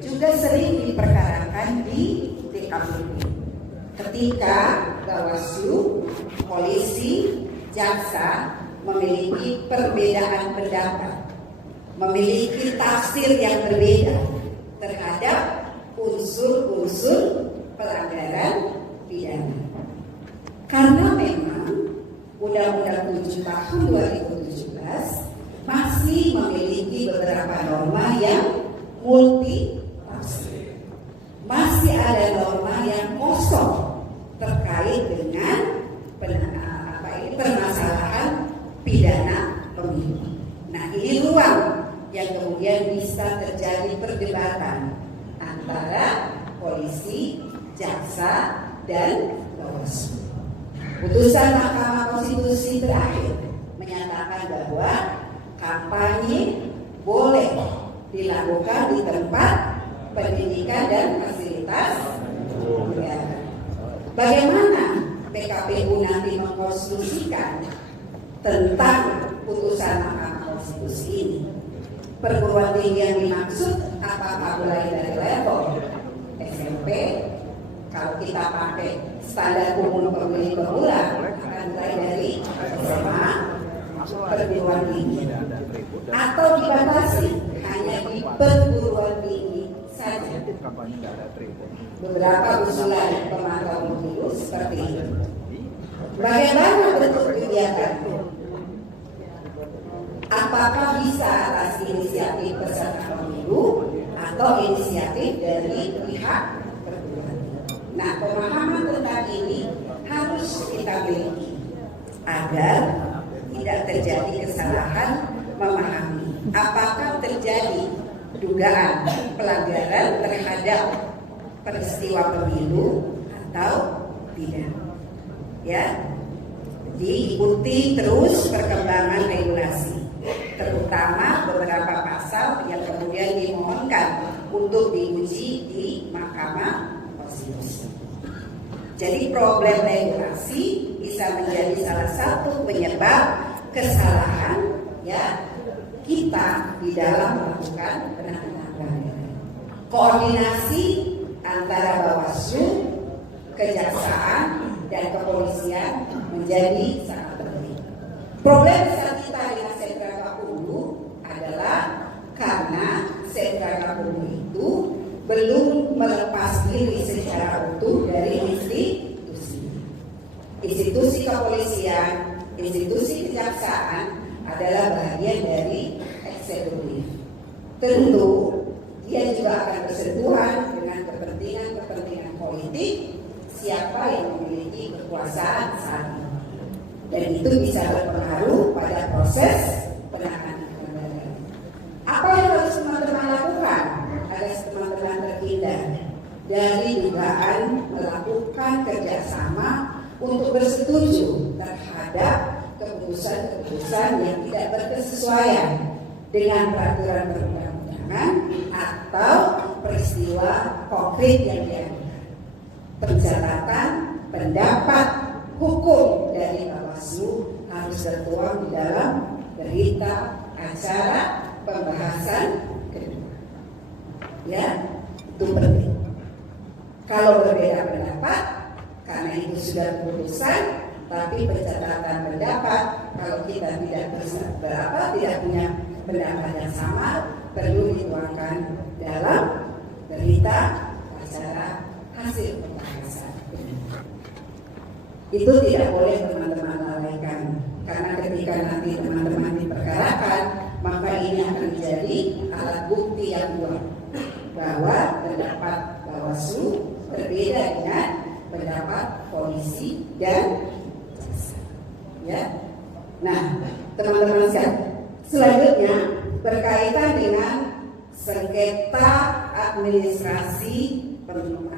juga sering diperkarakan di DKPP ketika Bawaslu, polisi, jaksa memiliki perbedaan pendapat, memiliki tafsir yang berbeda terhadap unsur-unsur pelanggaran pidana. Karena memang Undang-Undang 7 tahun 2017 masih memiliki beberapa norma yang multi tafsir. Masih ada norma yang kosong terkait dengan permasalahan pidana pemilu. Nah, ini ruang yang kemudian bisa terjadi perdebatan antara polisi, jaksa, dan Bawaslu. Putusan Mahkamah Konstitusi terakhir menyatakan bahwa kampanye boleh dilakukan di tempat pendidikan dan fasilitas negara. Bagaimana PKPU nanti mengkonstruksikan tentang putusan Mahkamah Konstitusi ini? Perguruan tinggi yang dimaksud apakah mulai dari level SMP? Kalau kita pakai standar umum pemilih pemula akan mulai dari SMA, perguruan tinggi, atau dibatasi hanya di perguruan tinggi saja. Beberapa usulan pemantau pemilu seperti ini. Bagaimana bentuk kegiatan? Apakah bisa atas inisiatif peserta pemilu atau inisiatif dari pihak perguruan tinggi? Nah, pemahaman tentang ini harus kita miliki agar tidak terjadi kesalahan memahami apakah terjadi dugaan pelanggaran terhadap peristiwa pemilu atau tidak. Ya, diikuti terus perkembangan regulasi, terutama beberapa pasal yang kemudian dimohonkan untuk diuji di Mahkamah Konstitusi. Jadi problem regulasi bisa menjadi salah satu penyebab kesalahan ya kita di dalam melakukan penanganan. Koordinasi antara Bawaslu, Kejaksaan, dan Kepolisian menjadi sangat penting. Problem besar kita dengan sentra Gakumdu adalah karena sentra Gakumdu itu belum melepas diri secara utuh dari institusi. Institusi kepolisian, institusi kejaksaan adalah bagian dari eksekutif. Tentu dia juga akan bersentuhan dengan kepentingan politik siapa yang memiliki kekuasaan saat ini, dan itu bisa berpengaruh pada proses penanganan pelanggaran. Apa yang harus teman-teman lakukan agar teman-teman terhindar dari dugaan melakukan kerjasama untuk bersetuju terhadap keputusan-keputusan yang tidak berkesesuaian dengan peraturan perundang-undangan atau peristiwa konkret yang diadukan? Pencatatan pendapat hukum dari Bawaslu harus tertuang di dalam berita acara pembahasan kedua. Ya, itu penting. Kalau berbeda pendapat, karena itu sudah keputusan, tapi pencatatan pendapat kalau kita tidak punya pendapat yang sama, perlu dituangkan dalam berita acara hasil pembahasan. Itu tidak boleh teman-teman lalaikan, karena ketika nanti teman-teman diperkarakan, maka ini akan menjadi alat bukti yang kuat bahwa pendapat Bawaslu berbeda dengan pendapat polisi dan jaksa. Ya. Nah, teman-teman sekalian, selanjutnya berkaitan dengan sengketa administrasi pemilu.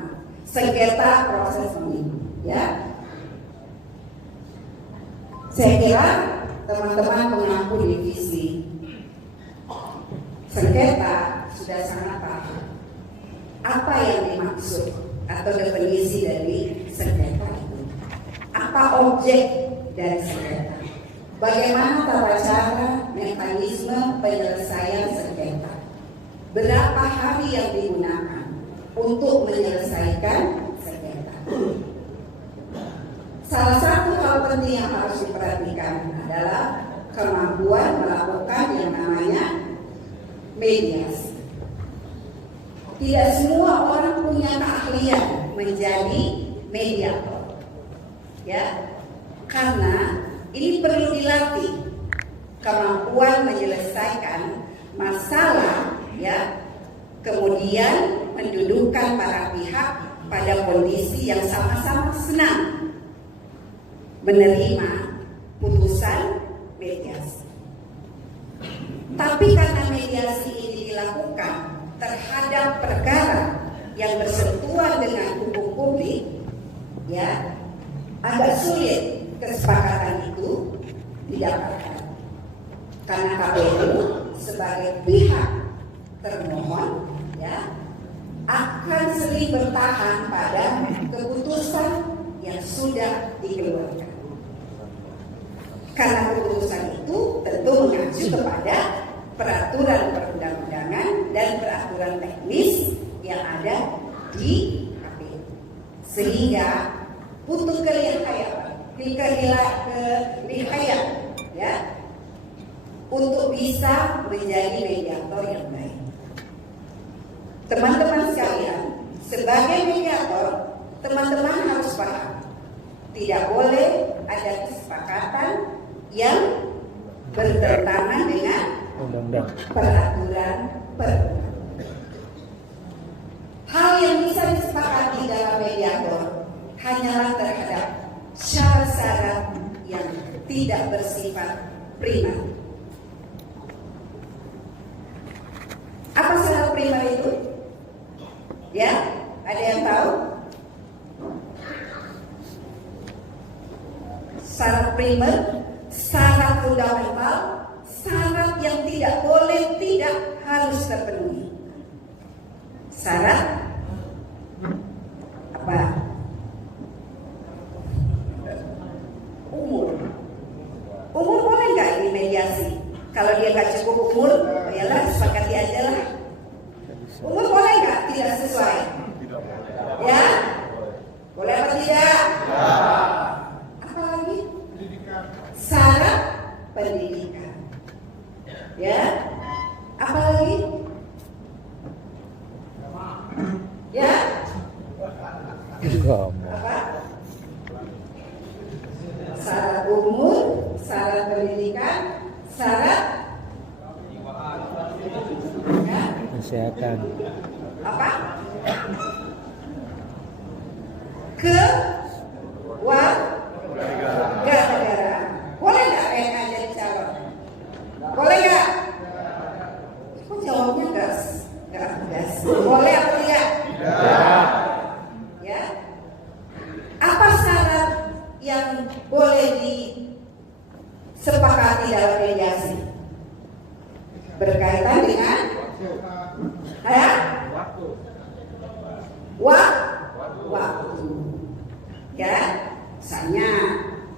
Sengketa proses pemilu, ya. Saya kira teman-teman mengaku divisi sengketa sudah sangat paham apa yang dimaksud atau definisi dari sengketa itu. Apa objek dari sengketa? Bagaimana tata cara mekanisme penyelesaian sengketa? Berapa hari yang digunakan untuk menyelesaikan sengketa. Salah satu hal penting yang harus diperhatikan adalah kemampuan melakukan yang namanya mediasi. Tidak semua orang punya keahlian menjadi mediator, ya, karena ini perlu dilatih kemampuan menyelesaikan masalah, ya, kemudian mendudukkan para pihak pada kondisi yang sama-sama senang menerima putusan mediasi. Tapi karena mediasi ini dilakukan terhadap perkara yang bersentuhan dengan hukum publik, ya, agak sulit kesepakatan itu didapatkan. Karena KPU sebagai pihak termohon, ya, akan sering bertahan pada keputusan yang sudah dikeluarkan. Karena keputusan itu tentu mengacu kepada peraturan perundang-undangan dan peraturan teknis yang ada di KPU, sehingga butuh kelihayaan, ya, untuk bisa menjadi mediator yang baik. Teman-teman sekalian, sebagai mediator, teman-teman harus paham, tidak boleh ada kesepakatan yang bertentangan dengan peraturan perundang-undangan. Hal yang bisa disepakati dalam mediator hanyalah terhadap syarat-syarat yang tidak bersifat primer. Apa syarat primer itu? Ya, ada yang tahu? Syarat primer, syarat fundamental, syarat yang tidak boleh, tidak harus terpenuhi. Syarat apa? Umur. Umur boleh nggak ini mediasi? Kalau dia nggak cukup umur, yalah sepakati aja lah. Umur boleh nggak? Tidak sesuai. Ya? Boleh apa tidak? Apa lagi? Syarat pendidikan. Ya? Apa lagi? Ya? Apa? Syarat umur, syarat pendidikan, syarat ya? Kesehatan. Apa? Kewarganegaraan. Boleh nggak PNK jadi calon? Boleh nggak? Kok jawabnya nggak tegas? Boleh atau tidak? Tidak. Ya. Apa syarat yang boleh disepakati dalam mediasi? Berkaitan dengan waktu. Ya, misalnya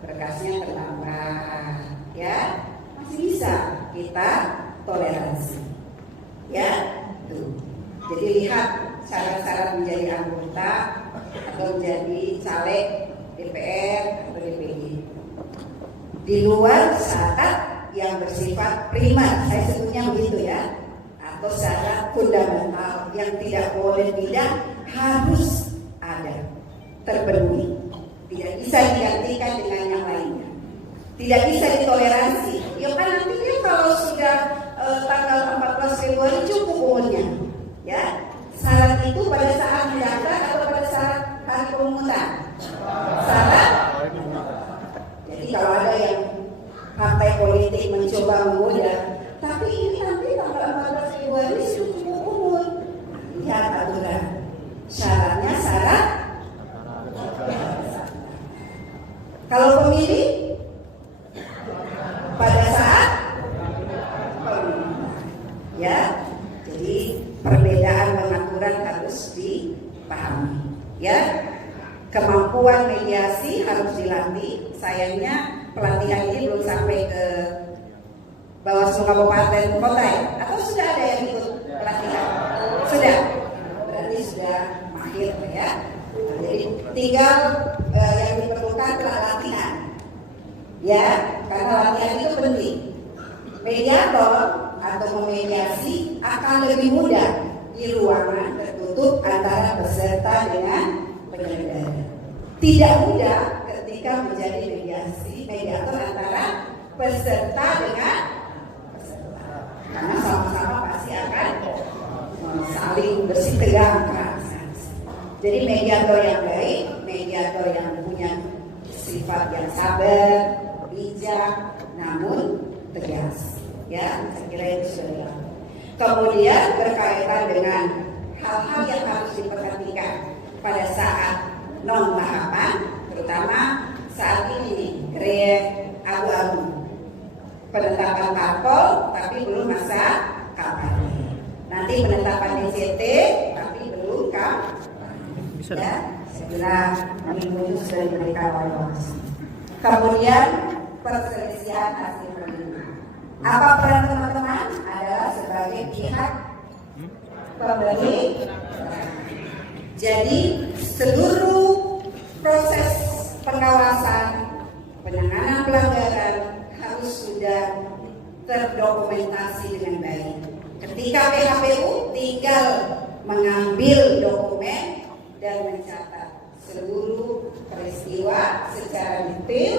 berkasnya terlambat, ya, masih bisa kita toleransi. Ya, tuh. Jadi lihat syarat-syarat menjadi anggota atau menjadi caleg DPR atau DPD. Di luar syarat yang bersifat primer, saya sebutnya begitu ya, atau syarat fundamental yang tidak boleh, tidak harus ada, terpenuhi, tidak bisa digantikan dengan yang lainnya, tidak bisa ditoleransi. Ya kan nanti dia kalau sudah tanggal 14 Februari cukup umurnya, ya. Syarat itu pada saat mendaftar atau pada saat hari pemungutan? Syarat. Jadi kalau ada yang partai politik mencoba menggoda, tapi ini nanti tanggal 14 Februari sudah cukup umur. Lihat aturan. Syaratnya syarat. Kalau pemilih pada saat ya, jadi perbedaan pengaturan harus dipahami. Ya, kemampuan mediasi harus dilatih. Sayangnya pelatihan ini belum sampai ke Bawaslu Kabupaten Kota ya? Atau sudah ada yang ikut pelatihan? Sudah, berarti sudah akhir ya. Jadi tinggal yang diperlukan adalah latihan. Ya, karena latihan itu penting. Mediator atau memediasi akan lebih mudah di ruangan tertutup antara peserta dengan penyelenggara. Tidak mudah ketika menjadi mediator antara peserta dengan peserta, karena sama-sama pasti akan saling bersih tegang. Jadi mediator yang baik, mediator yang punya sifat yang sabar, bijak, namun tegas. Ya, saya kira itu sudah. Kemudian berkaitan dengan hal-hal yang harus diperhatikan pada saat non tahapan, terutama saat ini nih, abu-abu, penetapan parpol tapi belum masa kampanye. Nanti penetapan DCT tapi belum kampanye. Ya, saya kira minggu itu sudah diberikan evaluasi. Kemudian perselisihan hasil pemilu. Apa peran teman-teman? Adalah sebagai pihak pemberi. Jadi seluruh proses pengawasan penanganan pelanggaran harus sudah terdokumentasi dengan baik. Ketika PHPU tinggal mengambil dokumen dan mencatat seluruh peristiwa secara detail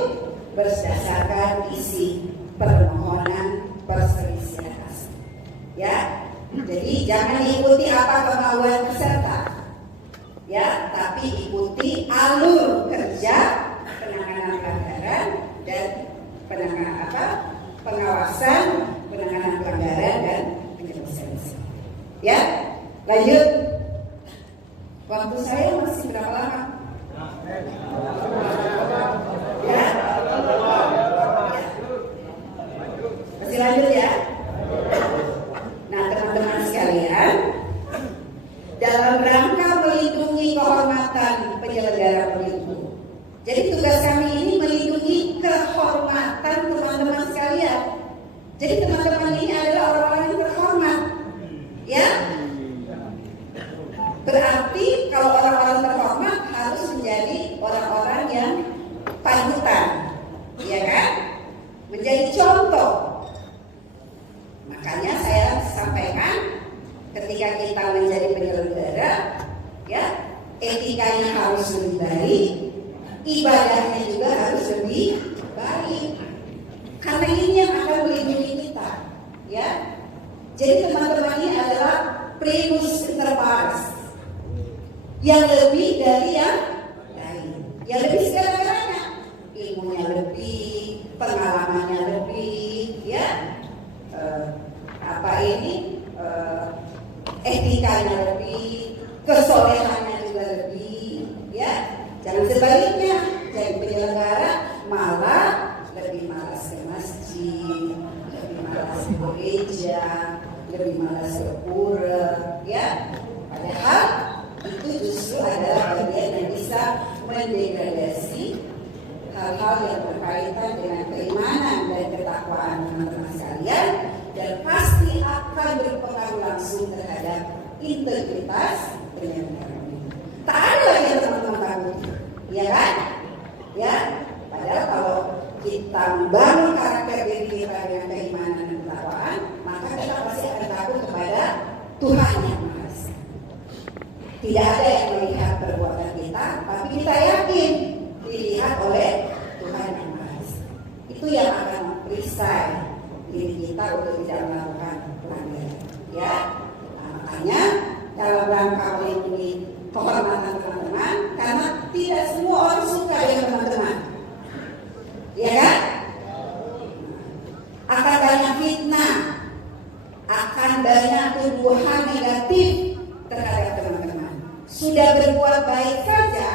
berdasarkan isi permohonan perselisihan hasil. Ya, jadi jangan ikuti apa kemauan peserta, ya, tapi ikuti alur kerja penanganan pelanggaran dan pengawasan penanganan pelanggaran dan penyelesaian. Ya, lanjut. Waktu saya masih berapa lama? Ya? Masih lanjut ya? Nah, teman-teman sekalian, dalam rangka melindungi kehormatan penyelenggara pemilu. Jadi tugas kami ini melindungi kehormatan teman-teman sekalian. Jadi teman-teman ini adalah orang-orang yang terhormat. Ya? Berarti kalau orang-orang terhormat harus menjadi orang-orang yang panutan, ya kan? Menjadi contoh. Makanya saya sampaikan ketika kita menjadi penyelenggara, ya, etikanya harus lebih baik, ibadahnya juga harus lebih baik. Karena ini yang akan melindungi kita, ya. Jadi teman-teman ini adalah primus inter pares, yang lebih dari yang lain, yang lebih segala-galanya, ilmunya lebih, pengalamannya lebih, ya, etikanya lebih, kesolehannya juga lebih, ya. Jangan sebaliknya, jadi penyelenggara malah lebih malas ke masjid, lebih malas ke gereja, lebih malas ke pura, ya. Padahal itu justru adalah bagian yang bisa mendegradasi hal-hal yang berkaitan dengan keimanan dan ketakwaan teman-teman sekalian, dan pasti akan berpengaruh langsung terhadap integritas penyelenggara pemilu. Tak ada lagi yang teman-teman takut, ya kan? Ya, padahal kalau kita membangun karakter diri kita dengan keimanan dan ketakwaan, maka kita pasti akan takut kepada Tuhan yang Maha Esa. Tidak ada yang melihat perbuatan kita, tapi kita yakin dilihat oleh Tuhan yang Maha Esa. Itu yang akan merisai diri kita untuk tidak melakukan pelanggaran. Ya, nah, makanya dalam rangka melindungi kehormatan teman-teman, karena tidak semua orang suka dengan teman-teman, ya kan? Akan banyak fitnah, akan banyak tuduhan negatif terhadap teman-teman. Sudah berbuat baik saja,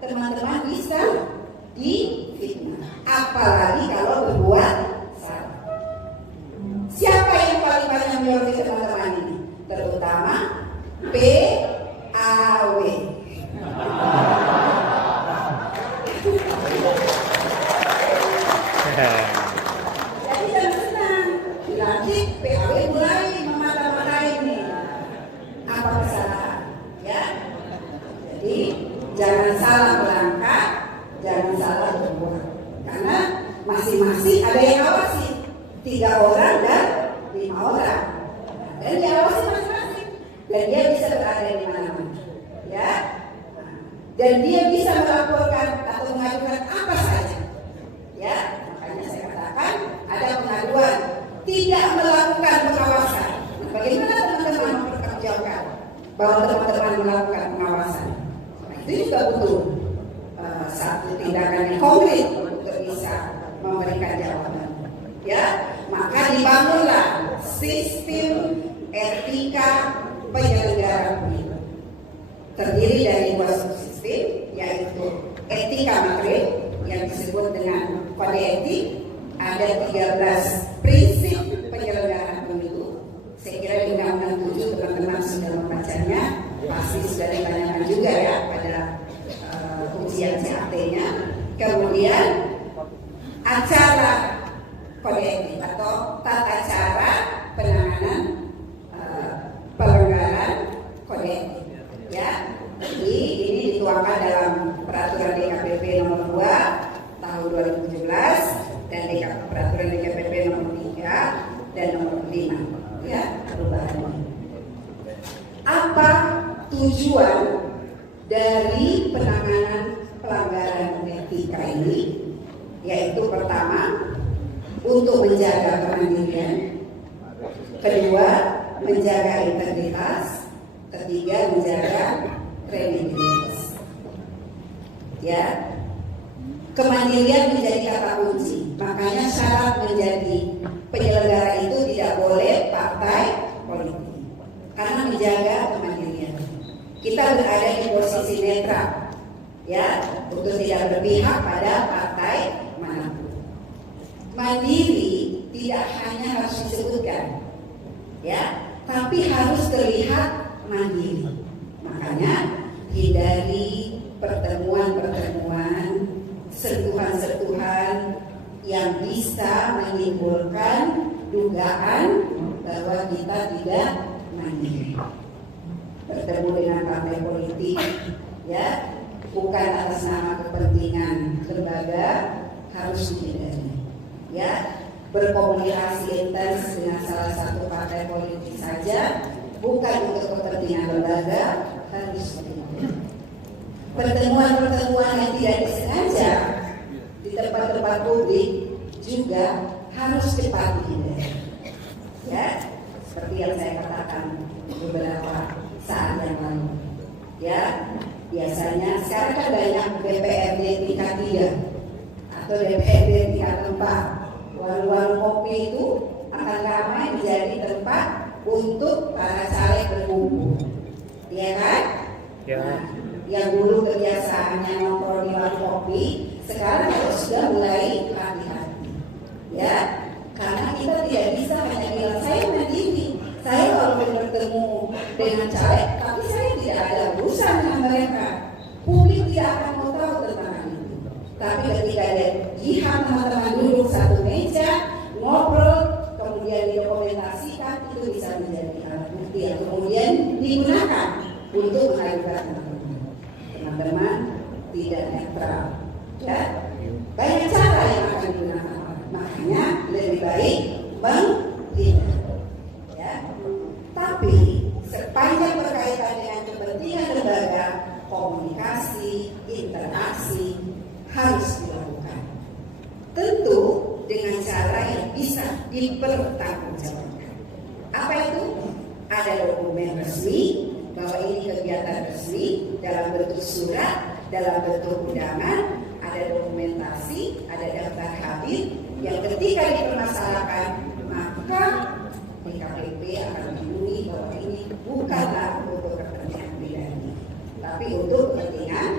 teman-teman bisa difitnah. Apalagi kalau berbuat salah. Siapa yang paling banyak menyoroti teman-teman ini? Terutama PAW. Jadi jangan senang. Dilantik PAW mulai memata-matai ini. Apa kesalahan? Ya. Jadi jangan salah melangkah, jangan salah berbuat. Karena masing-masing ada yang awasi, 3 orang dan 5 orang. Dan diawasi masing-masing. Dan dia bisa berada di mana-mana. Ya. Dan dia bisa melaporkan atau mengajukan apa saja. Ya, makanya saya katakan ada pengaduan tidak melakukan pengawasan. Nah, bagaimana teman-teman mempertanggungjawabkan bahwa teman-teman melakukan pengawasan? Nah, itu juga butuh satu tindakan yang konkret untuk bisa memberikan jawaban. Ya, maka dibangunlah sistem etika penyelenggara pemilu. Terdiri dari 2 subsistem, yaitu etika material yang disebut dengan kode etik. Ada 13 prinsip penyelenggaraan pemilu. Saya kira di Undang-Undang 7 teman-teman sudah membacanya, pasti sudah ditanyakan juga ya pada ujian CAT-nya. Kemudian acara kode etik atau tata cara penanganan pelanggaran kode etik. Ya, jadi ini dituangkan dalam peraturan DKPP nomor 2 tahun 2017 dan peraturan DKPP nomor 3 dan nomor 5. Ya, perubahannya. Apa tujuan dari penanganan pelanggaran etika ini? Yaitu pertama, untuk menjaga kemandirian, kedua, menjaga integritas, ketiga, menjaga kredibilitas. Ya, kemandirian menjadi kata kunci. Makanya syarat menjadi penyelenggara itu tidak boleh partai politik, karena menjaga kemandirian. Kita berada di posisi netral, ya, untuk tidak berpihak pada partai manapun. Mandiri tidak hanya harus disebutkan, ya, tapi harus terlihat mandiri. Makanya hindari pertemuan-pertemuan, sentuhan-sentuhan yang bisa menimbulkan dugaan bahwa kita tidak mandiri. Bertemu dengan partai politik, ya, bukan atas nama kepentingan lembaga, harus dihindari. Ya, berkomunikasi intens dengan salah satu partai politik saja, bukan untuk kepentingan lembaga, harus dihindari. Pertemuan-pertemuan yang tidak disengaja di tempat-tempat publik juga harus cepat dihindari. Ya, seperti yang saya katakan beberapa saat yang lalu. Ya, biasanya sekarang kan banyak DPRD tingkat 3 atau DPRD tingkat 4. Warung-warung kopi itu akan ramai menjadi tempat untuk para caleg berkumpul. Iya kan? Ya. Nah, yang dulu kebiasaannya nongkrong di warung kopi, sekarang sudah mulai hati-hati. Ya, karena kita tidak bisa hanya bilang saya mandiri, saya walaupun bertemu dengan caleg, tapi saya tidak ada urusan dengan mereka. Publik tidak akan mau tahu tentang itu. Tapi ketika ada jihad, teman-teman duduk satu meja, ngobrol, kemudian didokumentasikan, itu bisa menjadi alat bukti yang kemudian digunakan untuk mengajukan teman-teman tidak netral. Ya, banyak cara yang akan digunakan. Makanya lebih baik menghindar. Ya, tapi sepanjang berkaitan dengan kepentingan lembaga, komunikasi, interaksi harus dilakukan. Tentu dengan cara yang bisa dipertanggungjawabkan. Apa itu? Ada dokumen resmi bahwa ini kegiatan resmi dalam bentuk surat, dalam bentuk undangan, ada dokumentasi, ada daftar hadir yang ketika dipermasalahkan maka DKPP akan menunjukkan bahwa ini bukanlah untuk kepentingan pribadi, tapi untuk kepentingan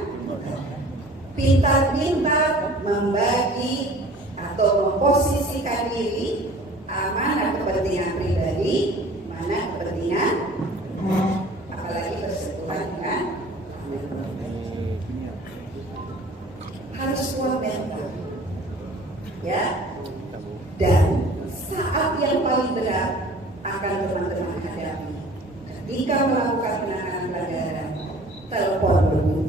pintar-pintar membagi atau memposisikan diri mana kepentingan pribadi, mana kepentingan, apalagi bersentuhan dengan harus kuat mental, ya. Dan saat yang paling berat akan teman-teman hadapi ketika melakukan penanganan pelanggaran, telepon berbunyi.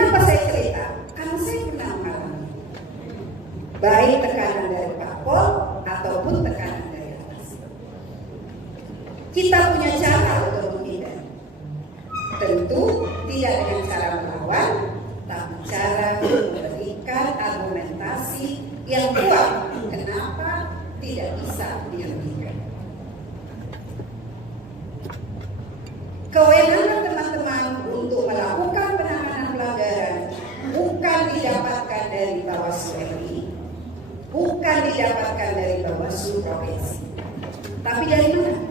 Kenapa saya cerita? Karena saya pernah mengalami baik tekanan dari parpol ataupun tekanan dari atas. Kita punya cara untuk menghindari. Tentu tidak dengan cara melawan, tapi cara memberikan argumentasi yang kuat kenapa tidak bisa dihentikan. Kewenangan teman-teman untuk melakukan penanganan pelanggaran bukan didapatkan dari Bawaslu RI, bukan didapatkan dari Bawaslu Provinsi, tapi dari mana?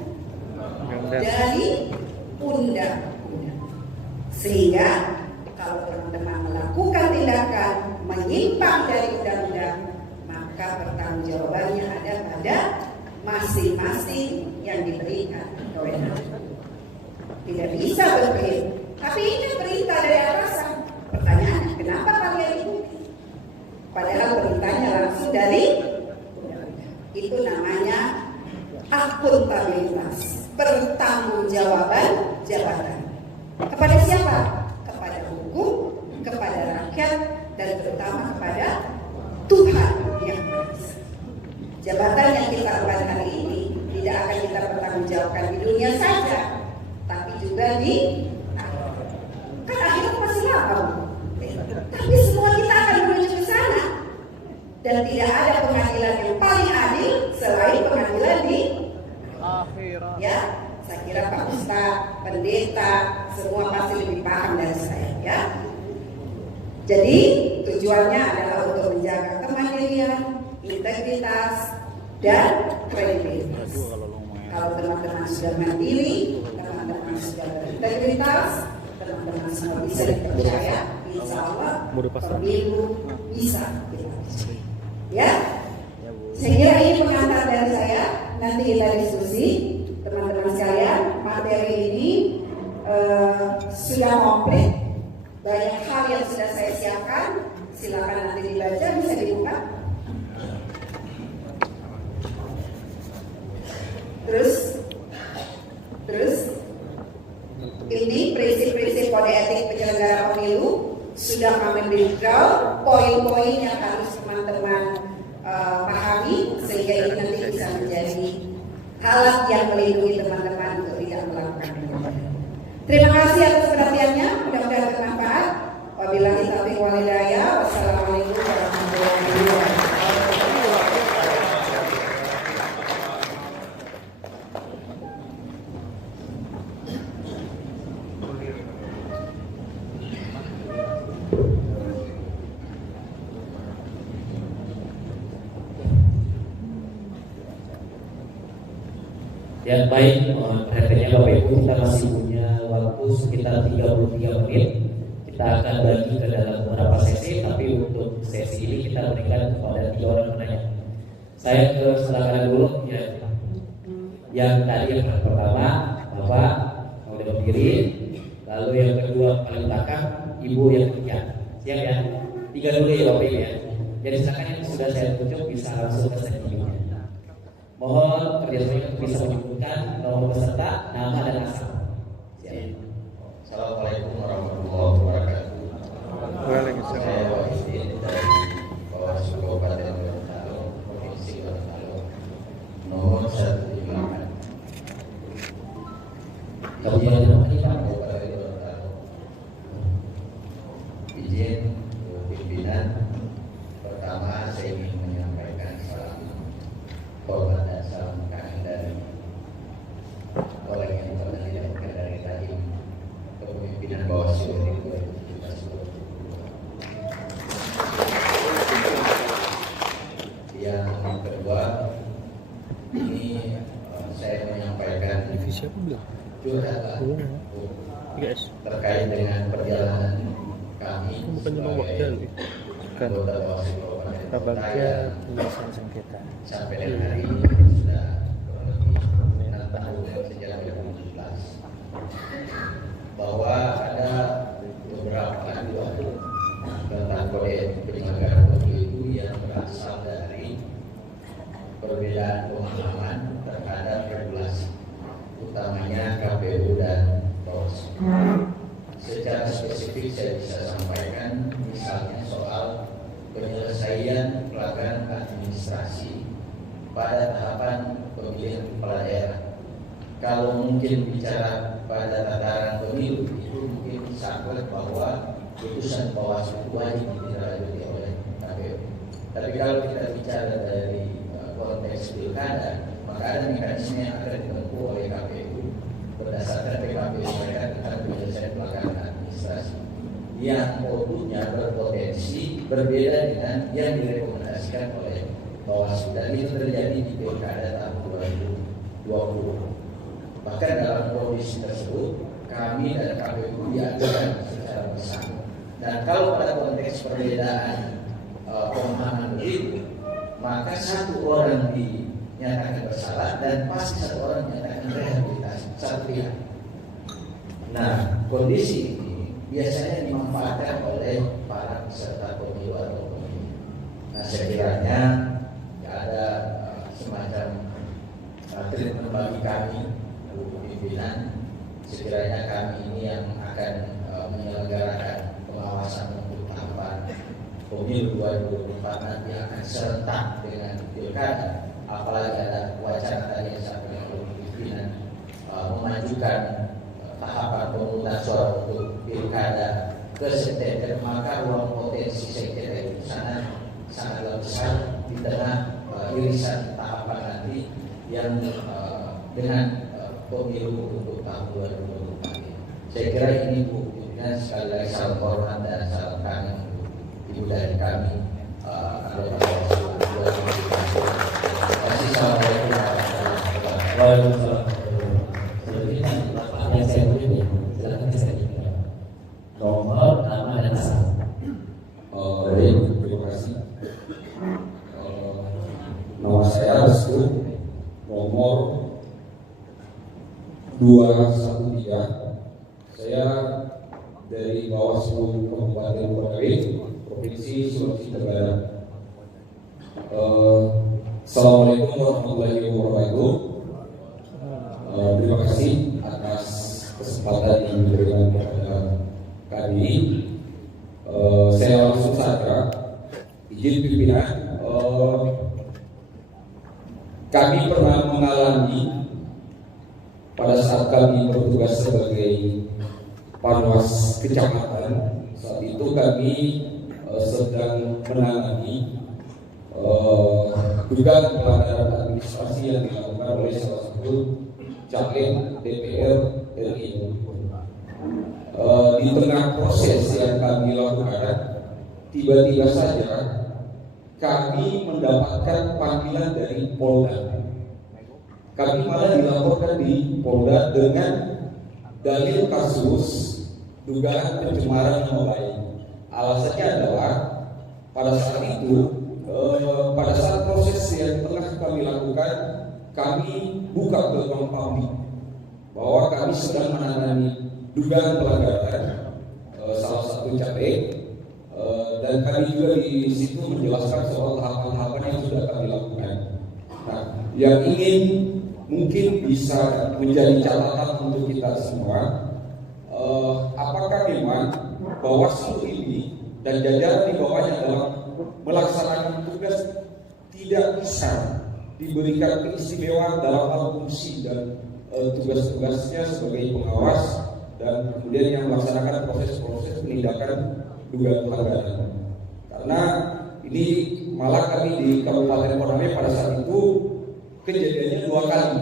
Dari undang-undang. Sehingga kalau teman-teman melakukan tindakan menyimpang dari undang-undang, maka pertanggungjawabannya ada pada masing-masing yang diberikan kewenangan. Tidak bisa berkelit. Tapi ini perintah dari atasan. Pertanyaannya, kenapa kalian ikuti? Padahal perintahnya langsung dari undang-undang. Itu namanya akuntabilitas, pertanggungjawaban jabatan. Kepada siapa? Kepada hukum, kepada rakyat, dan terutama kepada Tuhan yang Maha Esa. Jabatan yang kita emban hari ini tidak akan kita pertanggungjawabkan di dunia saja, tapi juga di akhirat. Kan akhirat masih lama, tapi semua kita akan menuju ke sana. Dan tidak ada pengadilan yang paling adil selain pengadilan di akhirat. Ya, saya kira Pak Ustadz, pendeta, semua pasti lebih paham dari saya. Ya. Jadi tujuannya adalah untuk menjaga kemandirian, integritas, dan kredibilitas. Kalau teman-teman sudah mandiri, teman-teman sudah berintegritas, teman-teman semua bisa dipercaya, insya Allah pemilu bisa dilakukan. Ya, saya kira ini pengantar dari saya. Nanti kita diskusi, teman-teman sekalian. Materi ini sudah komplit, banyak hal yang sudah saya siapkan. Silakan nanti dibaca, bisa dibuka. Terus ini prinsip-prinsip kode etik penyelenggara pemilu sudah kami breakdown, poin-poin yang harus teman-teman pahami sehingga ini nanti bisa menjadi alat yang melindungi teman-teman untuk tidak melakukan pelanggaran. Terima kasih atas perhatiannya, mudah-mudahan bermanfaat. Wabillahi taufiq wal hidayah. Wassalamualaikum warahmatullahi wabarakatuh. Ya baik, mohon perhatiannya Bapak Ibu, kita masih punya waktu sekitar 33 menit. Kita akan bagi ke dalam beberapa sesi, tapi untuk sesi ini kita berikan kepada 3 orang penanya. Saya ke sebelah kanan dulu ya. Yang tadi yang pertama Bapak mau berdiri, lalu yang kedua paling belakang Ibu yang ketiga. Siap ya? 3 dulu ya Bapak Ibu ya. Jadi silakan yang sudah saya tunjuk bisa langsung ke sesi ini. Mohon kerjasamanya untuk bisa menyebutkan nomor peserta, nama dan asal. Assalamualaikum warahmatullahi wabarakatuh. Waalaikumsalam. Saya Wahidin dari Bawaslu Kabupaten Gorontalo, Provinsi Gorontalo, nomor 158. Kemudian nama ini Pak. Kabupaten Gorontalo. Izin pimpinan, pertama saya ingin menyampaikan salam hormat dan salam kami dari orang yang pernah didapatkan dari Rahim Kepemimpinan Bawaslu RI 2017. Yang kedua, ini saya menyampaikan curhatan terkait dengan perjalanan kami sebagai anggota Bawaslu Kabupaten penyelesaian sengketa sampai dengan hari ini sudah kurang lebih 6 tahun sejak 2017, bahwa ada beberapa aduan tentang kode etik penyelenggaraan pemilu yang berasal dari perbedaan pemahaman terhadap regulasi, utamanya KPU dan Bawaslu. Secara spesifik saya bisa sampaikan administrasi pada tahapan pemilihan kepala daerah. Kalau mungkin bicara pada tataran pemilu itu mungkin sakit bahwa putusan Bawaslu itu wajib ditindaklanjuti oleh KPU. Tapi kalau kita bicara dari konteks pilkada, maka ada mekanisme yang akan ditempuh oleh KPU berdasarkan PKPU mereka tentang penyelesaian pelanggaran administrasi yang outputnya berpotensi berbeda dengan yang direkomendasikan oleh Bawaslu, dan itu terjadi di pilkada tahun 2020. Bahkan dalam kondisi tersebut kami dan KPU diajukan secara bersama. Dan kalau pada konteks perbedaan pemahaman itu, maka satu orang dinyatakan bersalah dan pasti satu orang dinyatakan rehabilitasi, satu pihak. Nah, kondisi ini biasanya dimanfaatkan oleh para peserta pemilu atau pemilu. Nah, sekiranya ada semacam treatment bagi kami pimpinan, sekiranya kami ini yang akan menyelenggarakan pengawasan untuk tahapan pemilu 2024 nanti akan serentak dengan pilkada, apalagi ada wacana tadi yang disampaikan oleh pimpinan memajukan tahapan pemungutan suara untuk pilkada ke September, maka ruang potensi sengketa itu sangatlah besar di tengah irisan tahapan nanti yang dengan pemilu untuk tahun 2024. Saya kira ini Bu pimpinan, sekali lagi salam hormat dan salam kangen untuk ibu dari kami anggota Bawaslu 2024. Assalamualaikum warahmatullahi wabarakatuh. Waalaikumsalam. Sebelumnya yang saya beri silakan saya dikira nomor, nama dan asal. Baik, terima kasih. Nama saya Restu, nomor 213. Saya dari Bawaslu Kabupaten Konawe, Provinsi Sulawesi Tenggara. Assalamualaikum warahmatullahi wabarakatuh. Terima kasih atas kesempatan yang diberikan kepada kami. Saya langsung saja izin pimpinan. Kami pernah mengalami pada saat kami bertugas sebagai Panwas Kecamatan. Saat itu kami sedang menangani dugaan pelanggaran administrasi yang dilakukan oleh salah satu caleg DPR RI. Di tengah proses yang kami lakukan, tiba-tiba saja kami mendapatkan panggilan dari Polda. Kami malah dilaporkan di Polda dengan dalil kasus dugaan pencemaran nama baik. Alasannya adalah pada saat itu, pada saat proses yang tengah kami lakukan, kami buka ke ruang publik bahwa kami sedang menangani dugaan pelanggaran salah satu caleg, dan kami juga di situ menjelaskan soal tahapan-tahapan yang sudah kami lakukan. Nah, yang ingin mungkin bisa menjadi catatan untuk kita semua, apakah memang Bawaslu ini dan jajaran di bawahnya dalam melaksanakan tugas tidak bisa diberikan keistimewaan dalam hal fungsi dan tugas-tugasnya sebagai pengawas dan kemudian yang melaksanakan proses-proses penindakan dugaan pelanggaran. Karena ini malah kami di Kabupaten Konawe pada saat itu kejadiannya 2 kali.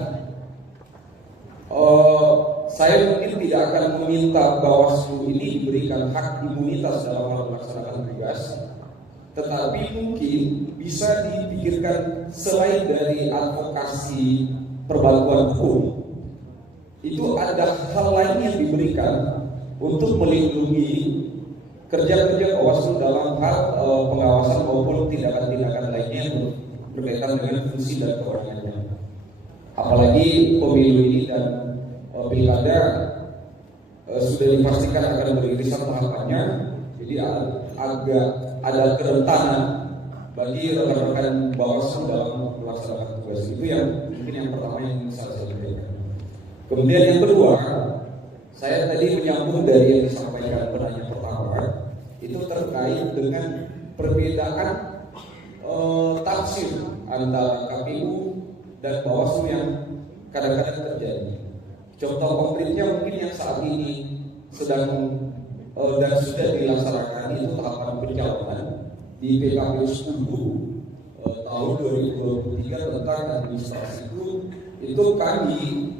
Saya mungkin tidak akan meminta Bawaslu ini diberikan hak imunitas dalam hal melaksanakan tugas, tetapi mungkin bisa dipikirkan selain dari advokasi perbantuan hukum, itu ada hal lain yang diberikan untuk melindungi kerja-kerja Bawaslu dalam hal pengawasan maupun tindakan-tindakan lainnya berkaitan dengan fungsi dan kewenangannya. Apalagi pemilu ini dan pilkada sudah dipastikan akan beririsan tahapannya, jadi agak ada kerentanan bagi rekan-rekan Bawaslu dalam melaksanakan tugas. Itu yang mungkin yang pertama yang ingin saya sampaikan. Kemudian yang kedua, saya tadi menyambung dari yang disampaikan penanya pertama, itu terkait dengan perbedaan tafsir antara KPU dan Bawaslu yang kadang-kadang terjadi. Contoh konkretnya mungkin yang saat ini sedang dan sudah dilaksanakan itu tahapan pencalonan di PKPU 10 tahun 2023 tentang administrasi itu kami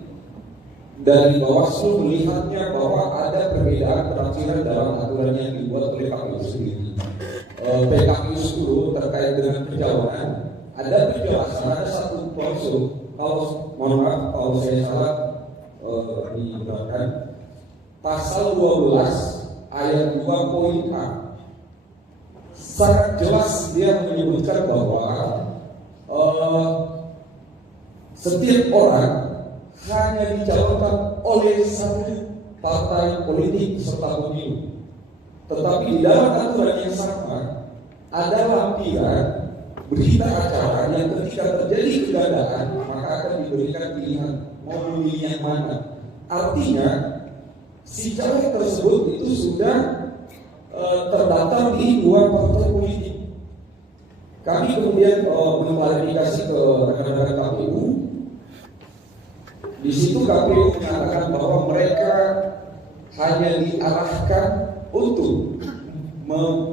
dari Bawaslu melihatnya bahwa ada perbedaan penafsiran dalam aturan yang dibuat oleh KPU sendiri. PKPU 10 terkait dengan pencalonan ada penjelasan, ada satu klausul, kalau mohon maaf kalau saya salah digunakan pasal 12 ayat 2 poin A. Sangat jelas dia menyebutkan bahwa setiap orang hanya dicalonkan oleh satu partai politik serta pemilu. Tetapi di dalam aturan yang sama ada lampiran berita acara yang ketika terjadi kegandaan maka akan diberikan pilihan mau memilih yang mana. Artinya si caleg tersebut itu sudah terdaftar di dua partai politik. Kami kemudian mengklarifikasi ke rekan-rekan KPU. Di situ KPU mengatakan bahwa mereka hanya diarahkan untuk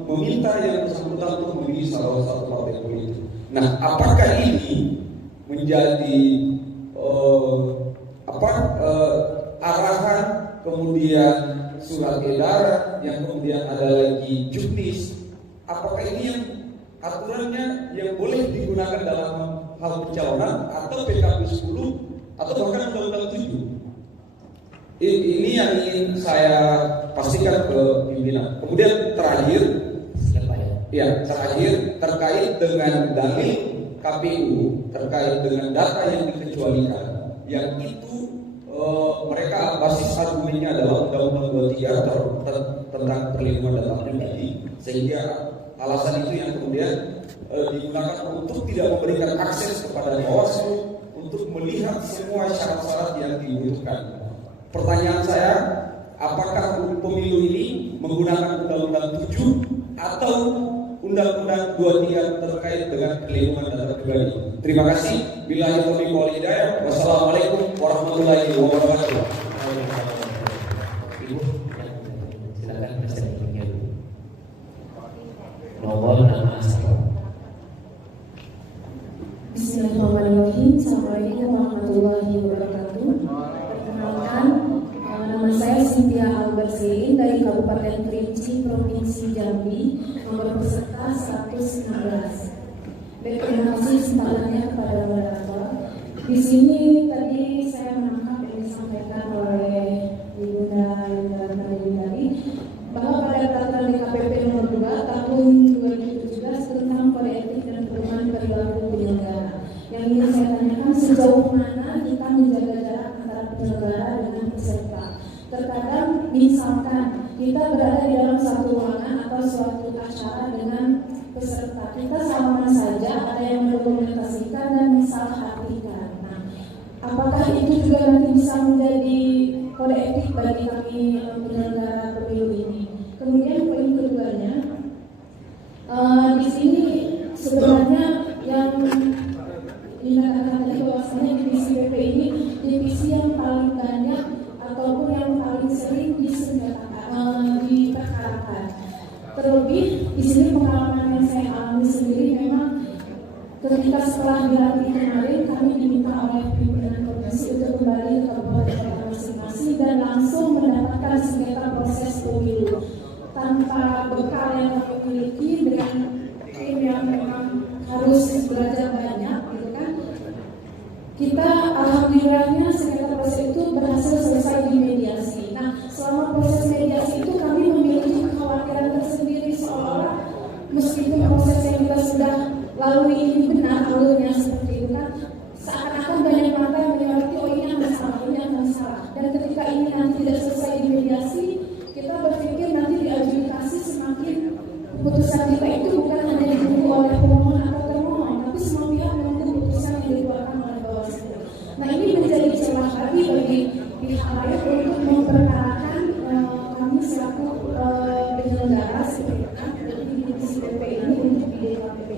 meminta yang bersangkutan untuk memilih salah satu partai politik. Nah, apakah ini menjadi arahan, kemudian surat edaran, yang kemudian ada lagi juknis? Apakah ini yang aturannya yang boleh digunakan dalam hal pencalonan atau PKPU 10 atau bahkan Undang-Undang 7? Ini yang ingin saya pastikan ke pimpinan. Kemudian terakhir terkait dengan dalil KPU terkait dengan data yang dikecualikan, yang itu mereka basis argumennya adalah Undang-Undang 23 tentang perlindungan data pribadi, sehingga alasan itu yang kemudian digunakan untuk tidak memberikan akses kepada Bawaslu untuk melihat semua syarat-syarat yang dibutuhkan. Pertanyaan saya, apakah pemilu ini menggunakan Undang-Undang 7 atau Undang-Undang 23 terkait dengan perlindungan data pribadi? Terima kasih. Billahi taufiq wal hidayah. Wassalamualaikum warahmatullahi wabarakatuh. Ibu, silakan presentasinya dulu. Nomor nama asal. Bismillahirrahmanirrahim. Assalamualaikum warahmatullahi wabarakatuh. Perkenalkan, nama saya Cynthia Albersin dari Kabupaten Kerinci, Provinsi Jambi, nomor peserta 116. Terima kasih kesempatannya kepada moderator. Di sini tadi saya menangkap yang disampaikan oleh Ibunda tadi bahwa pada peraturan DKPP nomor 2 tahun 2017 tentang kode etik dan perubahan perilaku penyelenggara. Yang ingin saya tanyakan, sejauh mana kita menjaga jarak antara penyelenggara dengan peserta? Terkadang misalkan kita berada di dalam satu ruangan atau suatu acara dengan peserta, kita sama saja ada yang mendokumentasikan dan mensalah-artikan. Nah, apakah itu juga nanti bisa menjadi kode etik bagi kami penyelenggara pemilu ini? Kemudian poin keduanya, di sini sebenarnya yang dikatakan tadi bahwasanya divisi PP ini divisi yang paling banyak ataupun yang paling sering diperkarakan. Terlebih di sini pengalaman yang saya alami sendiri, memang ketika setelah dilantik kemarin kami diminta oleh pimpinan provinsi untuk kembali ke kabupaten kota masing-masing dan langsung mendapatkan sengketa proses pemilu tanpa bekal yang kami miliki, dengan tim yang memang harus belajar banyak, gitu kan. Kita alhamdulillahnya sengketa proses itu berhasil selesai di mediasi. Nah, selama proses mediasi itu kami memiliki kekhawatiran tersendiri, seolah-olah meskipun proses yang kita sudah lalui ini benar alurnya seperti itu kan, seakan-akan banyak mata yang menyoroti oh ini yang masalah, ini yang masalah. Dan ketika ini nanti tidak selesai di mediasi, kita berpikir nanti diadjudikasi semakin keputusan kita itu bukan hanya ditunggu oleh pemohon atau termohon, tapi semua pihak menunggu keputusan yang dikeluarkan oleh Bawaslu. Nah, ini menjadi celah lagi bagi pihak lain untuk memperkarakan kami selaku penyelenggara seperti divisi PP ini untuk di DKPP.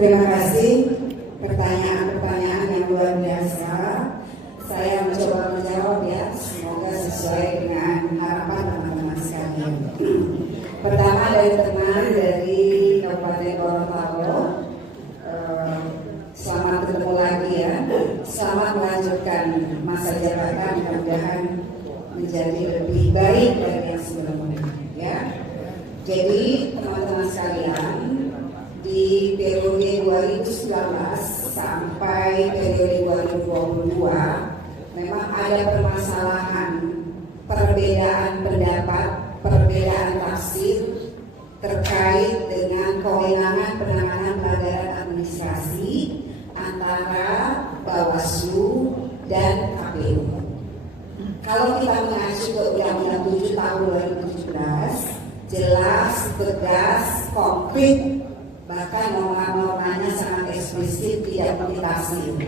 Terima kasih. Pertanyaan-pertanyaan yang luar biasa. Saya mencoba menjawab ya. Semoga sesuai dengan harapan teman-teman sekalian. Pertama dari teman dari Kabupaten Gorontalo. Selamat ketemu lagi ya. Selamat melanjutkan masa jabatan, mudah-mudahan menjadi lebih baik dari yang sebelumnya ya. Jadi teman-teman sekalian, di periode 2019 sampai periode 2022 memang ada permasalahan perbedaan pendapat, perbedaan tafsir terkait dengan kewenangan penanganan pelanggaran administrasi antara Bawaslu dan KPU. Kalau kita mengacu ke Undang-Undang 7 tahun 2017, jelas, tegas, konkret, bahkan norma-normanya sangat eksplisit, tidak membatasi.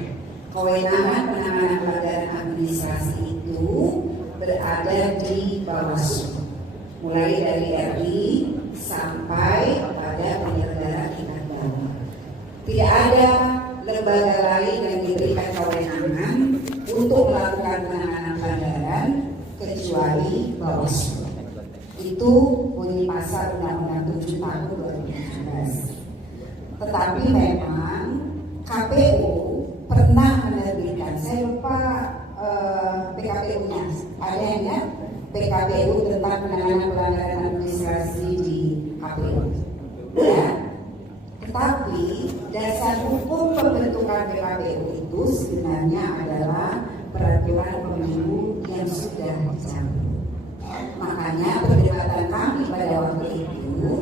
Kewenangan penanganan pelanggaran administrasi itu berada di Bawaslu, mulai dari RI sampai pada penyelenggara tingkat bawah. Tidak ada lembaga lain yang diberikan kewenangan untuk melakukan penanganan pelanggaran kecuali Bawaslu. Itu bunyi pasal Undang-Undang 7 tahun 2017. Tetapi memang KPU pernah menerbitkan, saya lupa PKPU-nya, ada yang ya? PKPU tentang penanganan pelanggaran administrasi di KPU. Ya. Tetapi dasar hukum pembentukan PKPU itu sebenarnya adalah peraturan pemilu yang sudah dicabut. Makanya perdebatan kami pada waktu itu,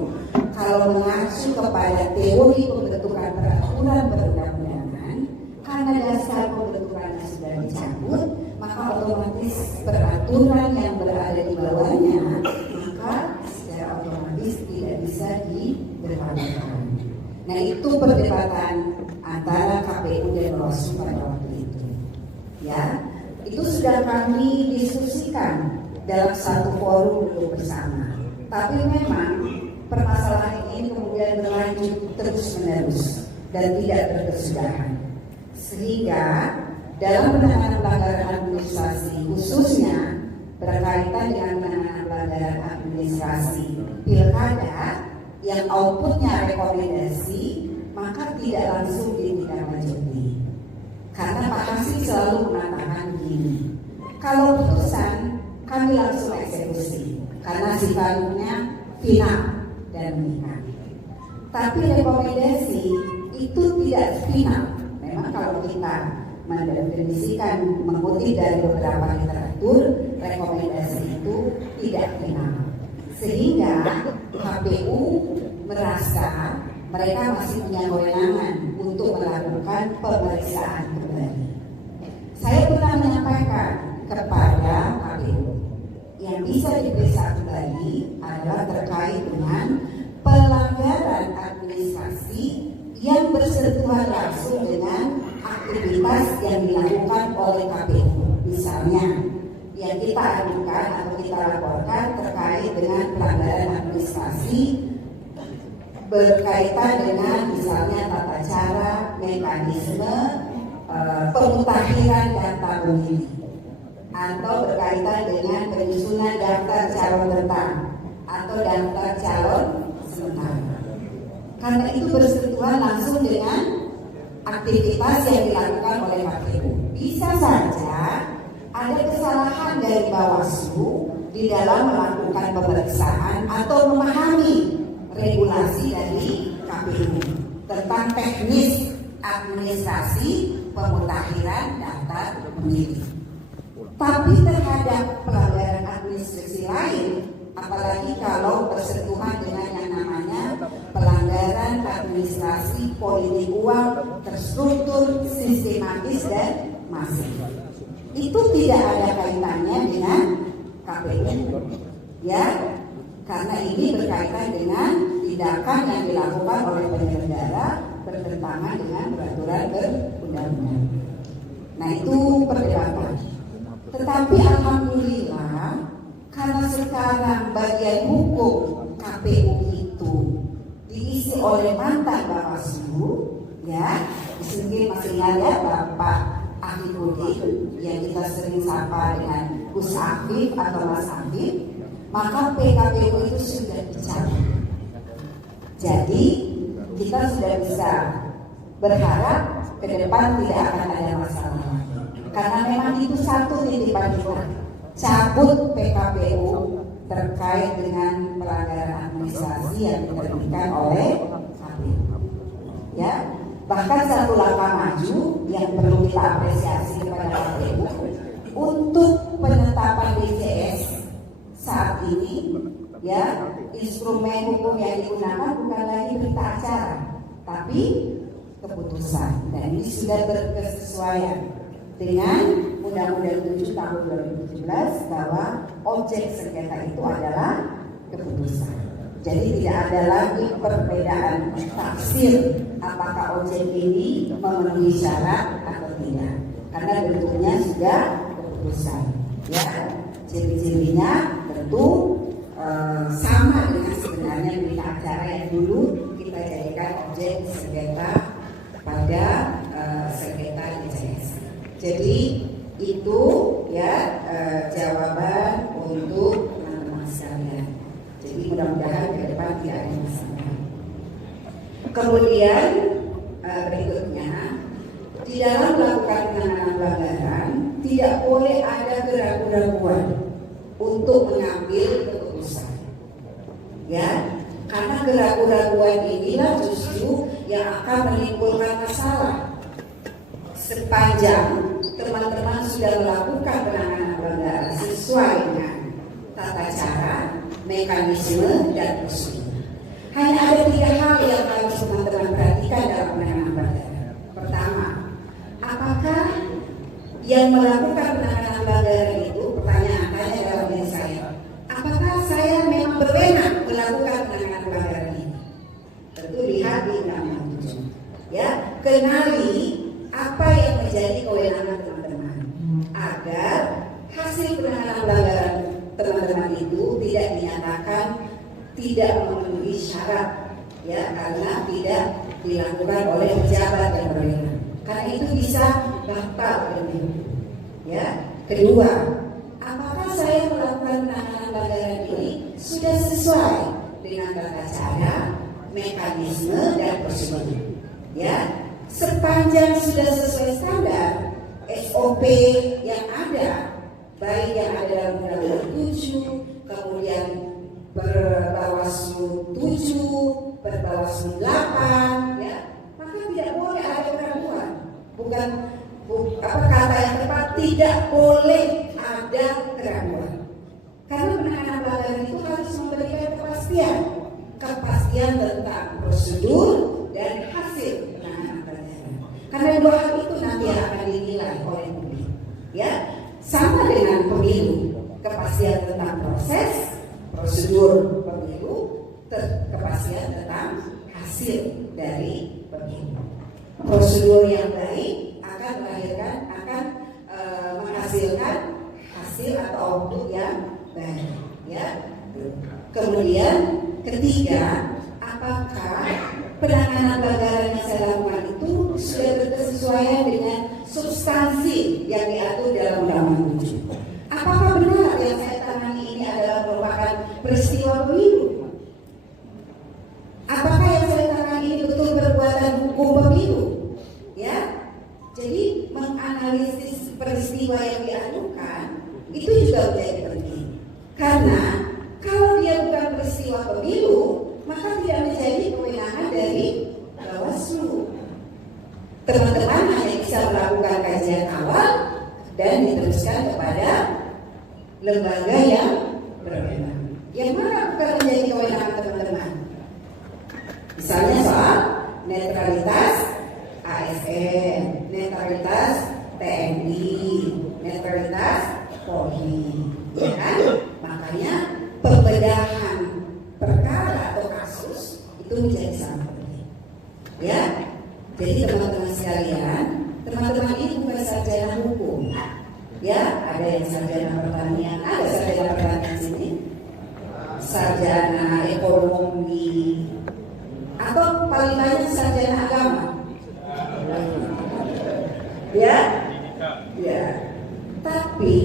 kalau mengacu kepada teori pembentukan peraturan perundang-undangan, karena dasar pembentukannya sudah dicabut, maka otomatis peraturan yang berada di bawahnya, maka secara otomatis tidak bisa diberlakukan. Nah, itu perdebatan antara KPU dan Bawaslu pada waktu itu. Ya, itu sudah kami diskusikan dalam satu forum dulu bersama. Tapi memang permasalahan ini kemudian berlanjut terus-menerus dan tidak berkesudahan. Sehingga dalam penanganan pelanggaran administrasi, khususnya berkaitan dengan penanganan pelanggaran administrasi pilkada yang outputnya rekomendasi, maka tidak langsung ditindaklanjuti. Karena Pak Kasih selalu mengatakan begini, kalau putusan kami langsung eksekusi karena sifatnya final dan mengikat. Tapi rekomendasi itu tidak final. Memang kalau kita mendefinisikan, mengutip dari beberapa literatur, rekomendasi itu tidak final. Sehingga KPU merasa mereka masih punya kewenangan untuk melakukan pemeriksaan kembali. Saya pernah menyampaikan kepada KPU, yang bisa diperiksa kembali adalah terkait dengan pelanggaran administrasi yang bersentuhan langsung dengan aktivitas yang dilakukan oleh KPU. Misalnya, yang kita adukan atau kita laporkan terkait dengan pelanggaran administrasi berkaitan dengan misalnya tata cara, mekanisme, pemutakhiran data pemilih, atau berkaitan dengan penyusunan daftar calon tetap atau daftar calon sementara. Karena itu bersentuhan langsung dengan aktivitas yang dilakukan oleh KPU. Bisa saja ada kesalahan dari Bawaslu di dalam melakukan pemeriksaan atau memahami regulasi dari KPU tentang teknis administrasi pemutakhiran daftar pemilih. Tapi terhadap pelanggaran administrasi lain, apalagi kalau bersentuhan dengan yang namanya pelanggaran administrasi politik uang terstruktur, sistematis dan masif, itu tidak ada kaitannya dengan KPU, ya, karena ini berkaitan dengan tindakan yang dilakukan oleh penyelenggara bertentangan dengan peraturan perundang-undangan. Nah, itu perdebatan. Tetapi alhamdulillah, karena sekarang bagian hukum KPU itu diisi oleh mantan Bawaslu, Ya, mungkin masih ingat ya Bapak Afifudin yang kita sering sapa dengan Gus Afif atau Mas Afif. Maka PKPU itu sudah dicabut. Jadi kita sudah bisa berharap ke depan tidak akan ada masalah. Karena memang itu satu titipan kita, cabut PKPU terkait dengan pelanggaran administrasi yang diterbitkan oleh KPU. Ya, bahkan satu langkah maju yang perlu kita apresiasi kepada KPU untuk penetapan DJS saat ini, ya, instrumen hukum yang digunakan bukan lagi berita acara, tapi keputusan, dan ini sudah berkesesuaian dengan Undang-Undang 7 tahun 2017 bahwa objek sengketa itu adalah keputusan. Jadi tidak ada lagi perbedaan tafsir apakah objek ini memenuhi syarat atau tidak, karena bentuknya sudah keputusan. Ya, ciri-cirinya tentu sama dengan sebenarnya berita acara yang dulu kita jadikan objek sengketa pada sengketa DJS. Jadi itu ya jawaban untuk teman-teman sekalian. Jadi mudah-mudahan ke depan tidak ada masalah. Kemudian berikutnya, di dalam melakukan penanganan pelanggaran tidak boleh ada keraguan-raguan untuk mengambil keputusan. Ya, karena keraguan-raguan inilah justru yang akan menimbulkan masalah. Sepanjang teman-teman sudah melakukan penanganan pelanggaran sesuai dengan tata cara, mekanisme, dan prosedur. Hanya ada 3 hal yang harus teman-teman perhatikan dalam penanganan pelanggaran. Pertama, apakah yang melakukan penanganan pelanggaran itu, pertanyaan dalam diri saya, apakah saya memang berwenang melakukan penanganan pelanggaran ini? Tentu lihat di Undang-Undang 7. Ya, kenali apa yang menjadi kewenangan teman-teman agar hasil penanganan pelanggaran teman-teman itu tidak dinyatakan tidak memenuhi syarat, ya, karena tidak dilakukan oleh pejabat yang berwenang. Karena itu bisa batal pemilu. Ya, kedua, apakah saya melakukan penanganan pelanggaran ini sudah sesuai dengan tata cara, mekanisme, dan prosedur? Ya, sepanjang sudah sesuai standar SOP yang ada, baik yang ada dalam Undang-Undang 7, kemudian Perbawaslu 7, Perbawaslu 8, ya, maka tidak boleh ada keraguan. Bukan kata yang tepat, tidak boleh ada keraguan. Karena penanganan pelanggaran itu harus memberikan kepastian tentang prosedur dan hasil penanganan pelanggaran. Karena 2 hal itu nanti akan dinilai oleh publik. Ya, sama dengan pemilu, kepastian tentang proses, prosedur pemilu, kepastian tentang hasil dari pemilu. Prosedur yang baik akan menghasilkan hasil atau output yang baik. Ya. Kemudian ketiga, apakah penanganan pelanggaran yang saya lakukan itu sudah berkesesuaian dengan substansi yang diatur dalam Undang-Undang 7? Apakah benar yang saya tangani ini adalah merupakan peristiwa pemilu? Apakah yang saya tangani ini betul perbuatan hukum pemilu? Ya, jadi menganalisis peristiwa yang diadukan itu juga menjadi penting. Karena kalau dia bukan peristiwa pemilu, maka tidak menjadi kewenangan dari Bawaslu. Teman-teman hanya bisa melakukan kajian awal dan diteruskan kepada lembaga yang berwenang. Yang mana bukan menjadi kewenangan teman-teman? Misalnya soal netralitas ASN, netralitas TNI, netralitas Polri, ya kan? Makanya pembedahan perkara atau kasus itu menjadi sangat penting. Ya, jadi teman-teman sekalian, teman-teman ini bukan sarjana hukum. Ya, ada yang sarjana pertanian, ada sarjana pertanian sini, sarjana ekonomi, atau paling banyak sarjana agama. Ya, ya. Tapi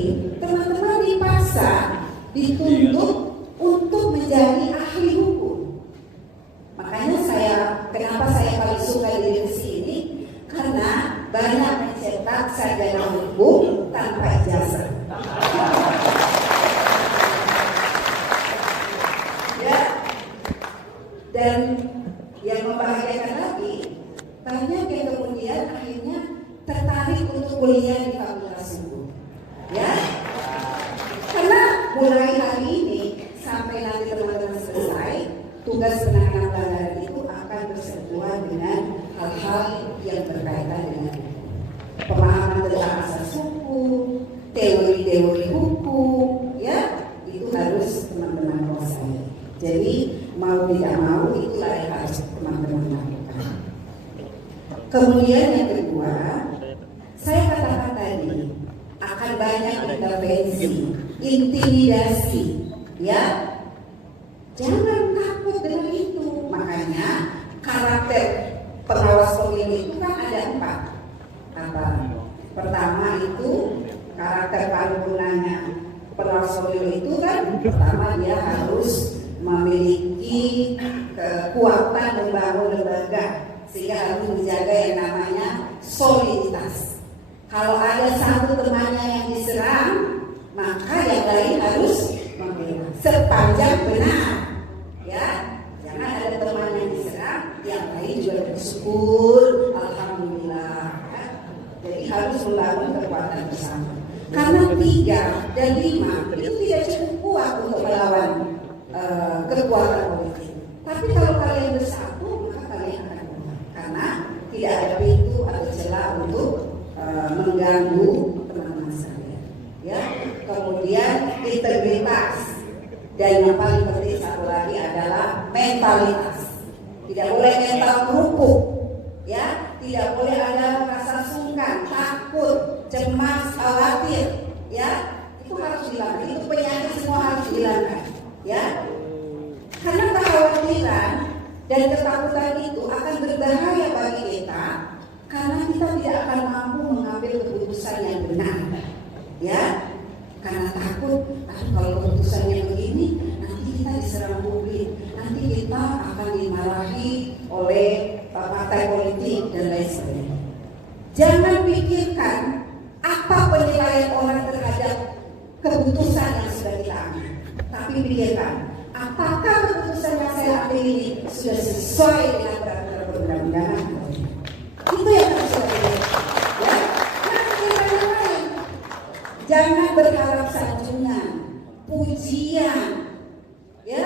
teman-teman dipaksa, dituntut untuk menjadi ahli hukum. Makanya kenapa saya paling suka di divisi ini? Karena banyak mencetak sarjana hukum tanpa ijazah. Ya, dan yang membahagiakan lagi, banyak yang kemudian akhirnya tertarik untuk kuliah di fakultas hukum. Ya, karena mulai hari ini sampai nanti teman-teman selesai, tugas penanganan pelanggaran itu akan bersentuhan dengan hal-hal yang berkaitan dengan pemahaman tentang asas hukum, teori-teori hukum, ya itu harus teman-teman kuasai. Jadi mau tidak mau itulah yang harus teman-teman lakukan. Kemudian yang kedua, saya katakan tadi akan banyak intervensi, intimidasi, ya. Jangan takut dengan itu. Makanya karakter pengawas pemilu itu kan ada 4. Apa? Pertama itu karakter paripurnanya pengawas pemilu itu kan pertama dia harus memiliki kekuatan membangun lembaga sehingga harus menjaga yang namanya soliditas. Kalau ada satu temannya yang diserang, maka yang lain harus membela sepanjang benar. Ya, jangan ada teman yang diserang, yang lain juga bersyukur, alhamdulillah. Ya. Jadi harus membangun kekuatan bersama. Karena 3 dan 5 itu tidak cukup kuat untuk melawan kekuatan politik. Tapi kalau kalian bersatu, maka kalian akan kuat. Karena tidak ada pintu atau celah untuk mengganggu teman-teman saya. Ya, kemudian integritas. Dan yang paling penting satu lagi adalah mentalitas. Tidak boleh mental kerupuk, ya, tidak boleh ada rasa sungkan, takut, cemas, khawatir, ya, itu harus dihilangkan. Itu penyakit semua harus dihilangkan, ya. Karena kekhawatiran dan ketakutan itu akan berbahaya bagi kita, karena kita tidak akan mampu mengambil keputusan yang benar, ya. Karena takut, kalau keputusannya begini, nanti kita diserang publik, nanti kita akan dimarahi oleh partai politik dan lain sebagainya. Jangan pikirkan apa penilaian orang terhadap keputusan yang sudah kita ambil, tapi pikirkan apakah keputusan yang saya ambil ini sudah sesuai dengan peraturan perundang-undangan. Itu yang harus kita pikirkan. Ya, jangan berharap sanjungan, pujian, ya.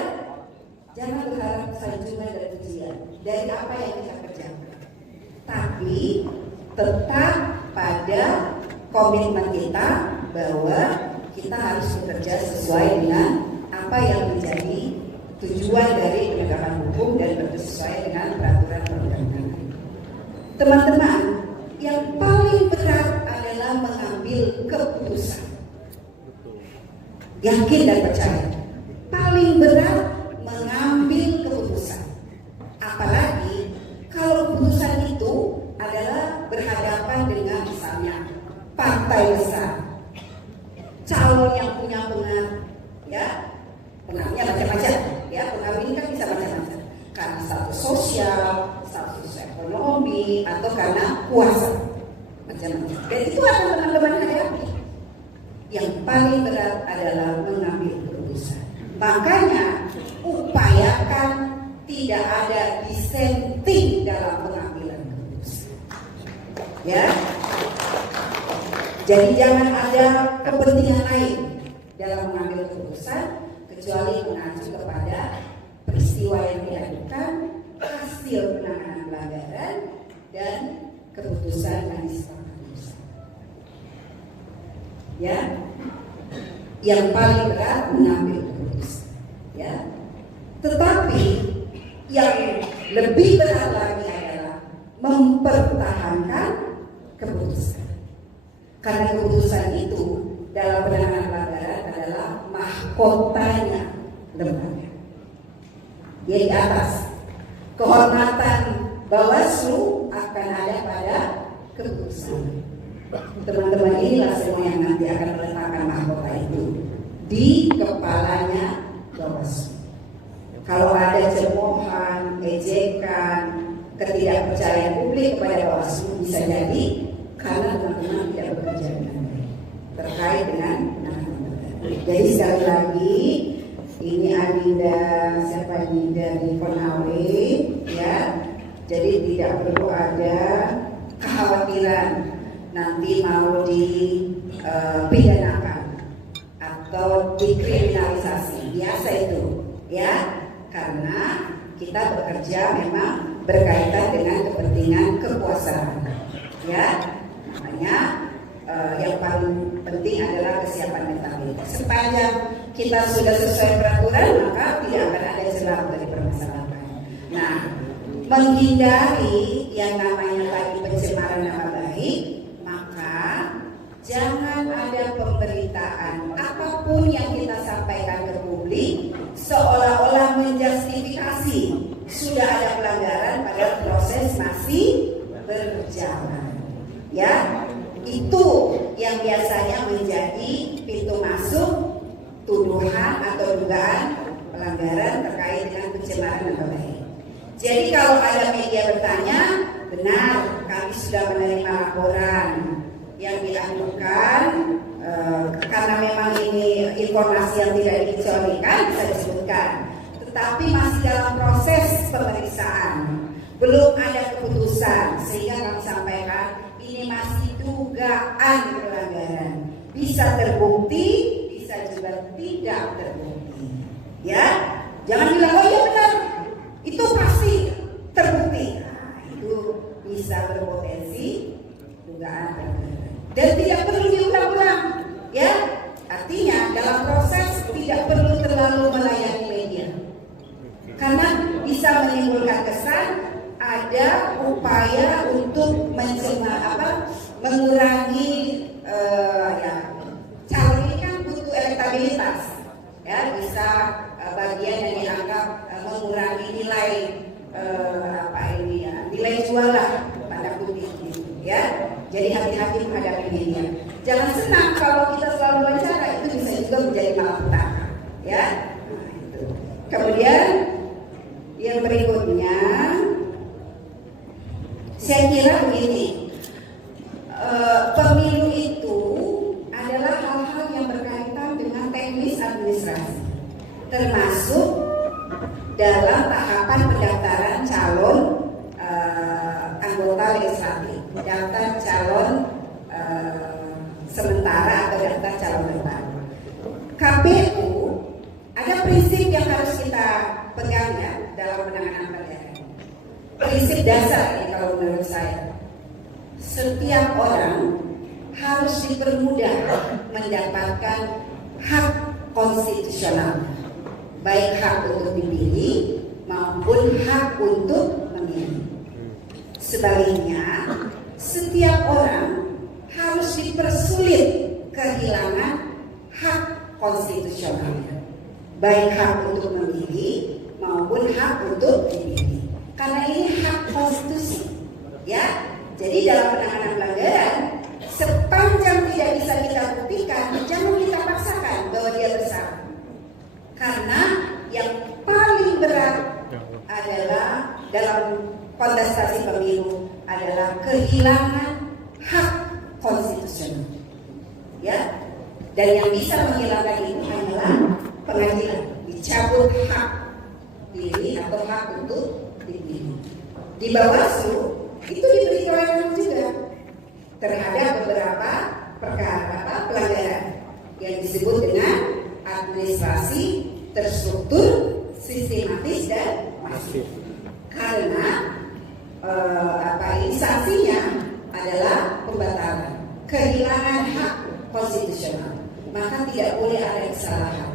Jangan berharap sanjungan dan pujian dari apa yang kita kerjakan. Tapi tetap pada komitmen kita bahwa kita harus bekerja sesuai dengan apa yang menjadi tujuan dari penegakan hukum dan sesuai dengan peraturan perundang-undangan. Teman-teman, yang paling berat adalah mengambil keputusan. Yakin dan percaya. Paling berat mengambil keputusan. Apalagi kalau keputusan itu adalah berhadapan dengan misalnya partai besar, calon yang punya pengaruh, ya, pengaruhnya macam-macam, ya, pengaruh ini kan bisa macam-macam, karena status sosial, status ekonomi, atau karena kuasa, macam-macam. Dan itu akan teman-teman hadapi. Yang paling berat adalah mengambil keputusan. Makanya upayakan tidak ada dissenting dalam pengambilan keputusan. Ya. Jadi jangan ada kepentingan lain dalam mengambil keputusan kecuali mengacu kepada peristiwa yang diadukan, hasil penanganan pelanggaran, dan keputusan yang disepakati bersama. Ya, yang paling berat mengambil keputusan. Ya, tetapi yang lebih berat lagi adalah mempertahankan keputusan. Karena keputusan itu dalam penanganan pelanggaran adalah mahkotanya lembaga. Dia di atas. Kehormatan Bawaslu akan ada pada keputusan. Teman-teman inilah semua yang nanti akan meletakkan mahkota itu di kepalanya Bawaslu. Kalau ada cemoohan, ejekan, ketidakpercayaan publik kepada Bawaslu, bisa jadi karena teman-teman tidak bekerja dengan baik terkait dengan penanganan perkara. Jadi sekali lagi, ini agenda siapa ini dari Konawe, ya. Jadi tidak perlu ada kekhawatiran nanti mau dipidanakan atau dikriminalisasi. Biasa itu, ya. Karena kita bekerja memang berkaitan dengan kepentingan kekuasaan, ya. Makanya yang paling penting adalah kesiapan mentalitas. Sepanjang kita sudah sesuai peraturan, maka tidak akan ada celah dari permasalahan. Nah, menghindari yang namanya tadi pencemaran nama baik, maka jangan ada pemberitaan apapun yang kita sampaikan ke publik seolah-olah menjustifikasi sudah ada pelanggaran padahal proses masih berjalan. Ya, itu yang biasanya menjadi pintu masuk tuduhan atau dugaan pelanggaran terkait dengan pencemaran nama baik. Jadi kalau ada media bertanya, benar kami sudah menerima laporan yang diajukan karena memang ini informasi yang tidak dikecualikan bisa disebutkan, tetapi masih dalam proses pemeriksaan, belum ada keputusan, sehingga kami sampaikan ini masih dugaan pelanggaran, bisa terbukti, bisa juga tidak terbukti. Ya, jangan bilang oh iya benar, itu pasti terbukti. Nah, itu bisa berpotensi dugaan pelanggaran dan tidak perlu diulang-ulang. Ya, artinya dalam proses tidak perlu terlalu melayani media karena bisa menimbulkan kesan ada upaya untuk mengurangi ya, calon ini kan butuh elektabilitas, ya, bisa bagian yang dianggap mengurangi nilai nilai jual lah tanda kutip gitu, ya. Jadi hati-hati menghadapi media. Jangan senang kalau kita selalu wawancara, itu bisa juga menjadi malapetaka, ya. Nah, itu. Kemudian yang berikutnya, saya kira begini, pemilu itu adalah hal-hal yang berkaitan dengan teknis administrasi, termasuk dalam tahapan pendaftaran calon anggota legislatif, daftar calon sementara atau daftar calon tetap. KPU ada prinsip yang harus kita pegang ya dalam penanganan perkara. Prinsip dasar ini kalau menurut saya, setiap orang harus dipermudah mendapatkan hak konstitusional, baik hak untuk dipilih maupun hak untuk memilih. Sebaliknya, setiap orang harus dipersulit kehilangan hak konstitusionalnya, baik hak untuk memilih maupun hak untuk dipilih. Karena ini hak konstitusi, ya. Jadi dalam penanganan pelanggaran, sepanjang tidak bisa kita buktikan, jangan kita paksakan bahwa dia bersalah. Karena yang paling berat adalah dalam kontestasi pemilu adalah kehilangan hak konstitusional, ya. Dan yang bisa menghilangkan itu hanyalah pengadilan, dicabut hak pilih atau hak untuk dipilih. Di Bawaslu itu diberi kewenangan juga terhadap beberapa perkara pelanggaran yang disebut dengan administrasi terstruktur, sistematis dan masif. Karena sanksinya adalah pembatalan, kehilangan hak konstitusional, maka tidak boleh ada kesalahan.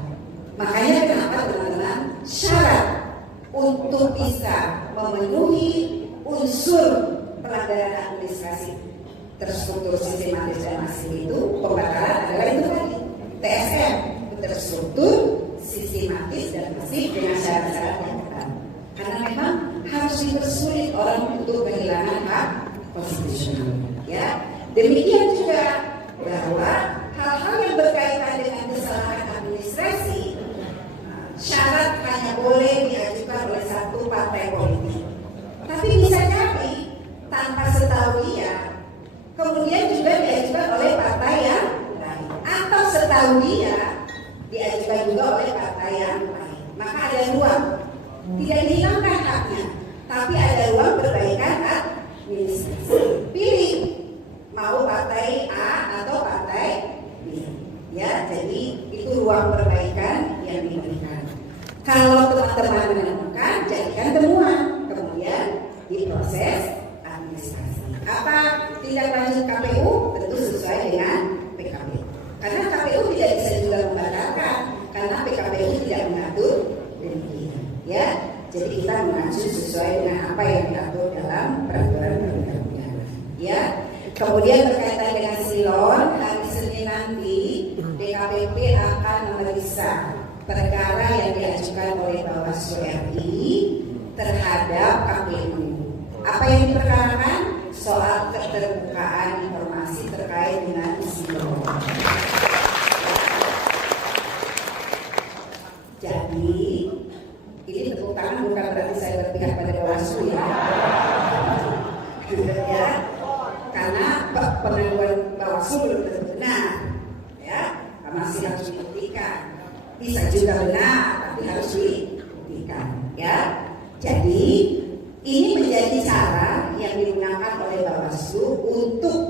Makanya kenapa teman-teman, syarat untuk bisa memenuhi unsur pelanggaran administrasi terstruktur, sistematis dan masif itu, pembatalan adalah itu tadi, TSM, terstruktur, sistematis dan masif dengan syarat-syarat yang ketat. Karena memang harus dipersulit orang untuk kehilangan hak konstitusional. Ya, Demikian juga bahwa hal-hal yang berkaitan dengan kesalahan administrasi, syarat hanya boleh diajukan oleh satu partai politik. Tapi bisa jadi tanpa setahu dia, kemudian juga diajukan oleh partai yang lain, atau setahu dia diajukan juga oleh partai yang lain. Maka ada ruang, tidak dihilangkan haknya, tapi ada ruang perbaikan administrasi. Pilih mau partai A atau partai B, ya. Jadi itu ruang perbaikan yang diberikan. Kalau teman-teman menemukan, jadikan temuan, kemudian diproses administrasi. Apa tindak lanjut KPU? Tentu sesuai dengan PKPU. Karena KPU tidak bisa juga membatalkan, karena PKPU tidak mengatur demikian. Ya, jadi kita mengacu sesuai dengan apa yang diatur dalam peraturan perundang-undangan. Ya. Kemudian berkaitan dengan silon, hari Senin nanti DKPP akan memeriksa perkara yang diajukan oleh Bawaslu RI terhadap KPU. Apa yang diperkarakan? Soal keterbukaan informasi terkait dengan silon. Jadi ini tepuk tangan bukan berarti saya berpihak pada Bawaslu ya. Ya. Karena pengaduan Bawaslu belum tentu benar, ya, masih harus dibuktikan. Bisa juga benar, tapi harus dibuktikan, ya. Jadi ini menjadi cara yang digunakan oleh Bawaslu untuk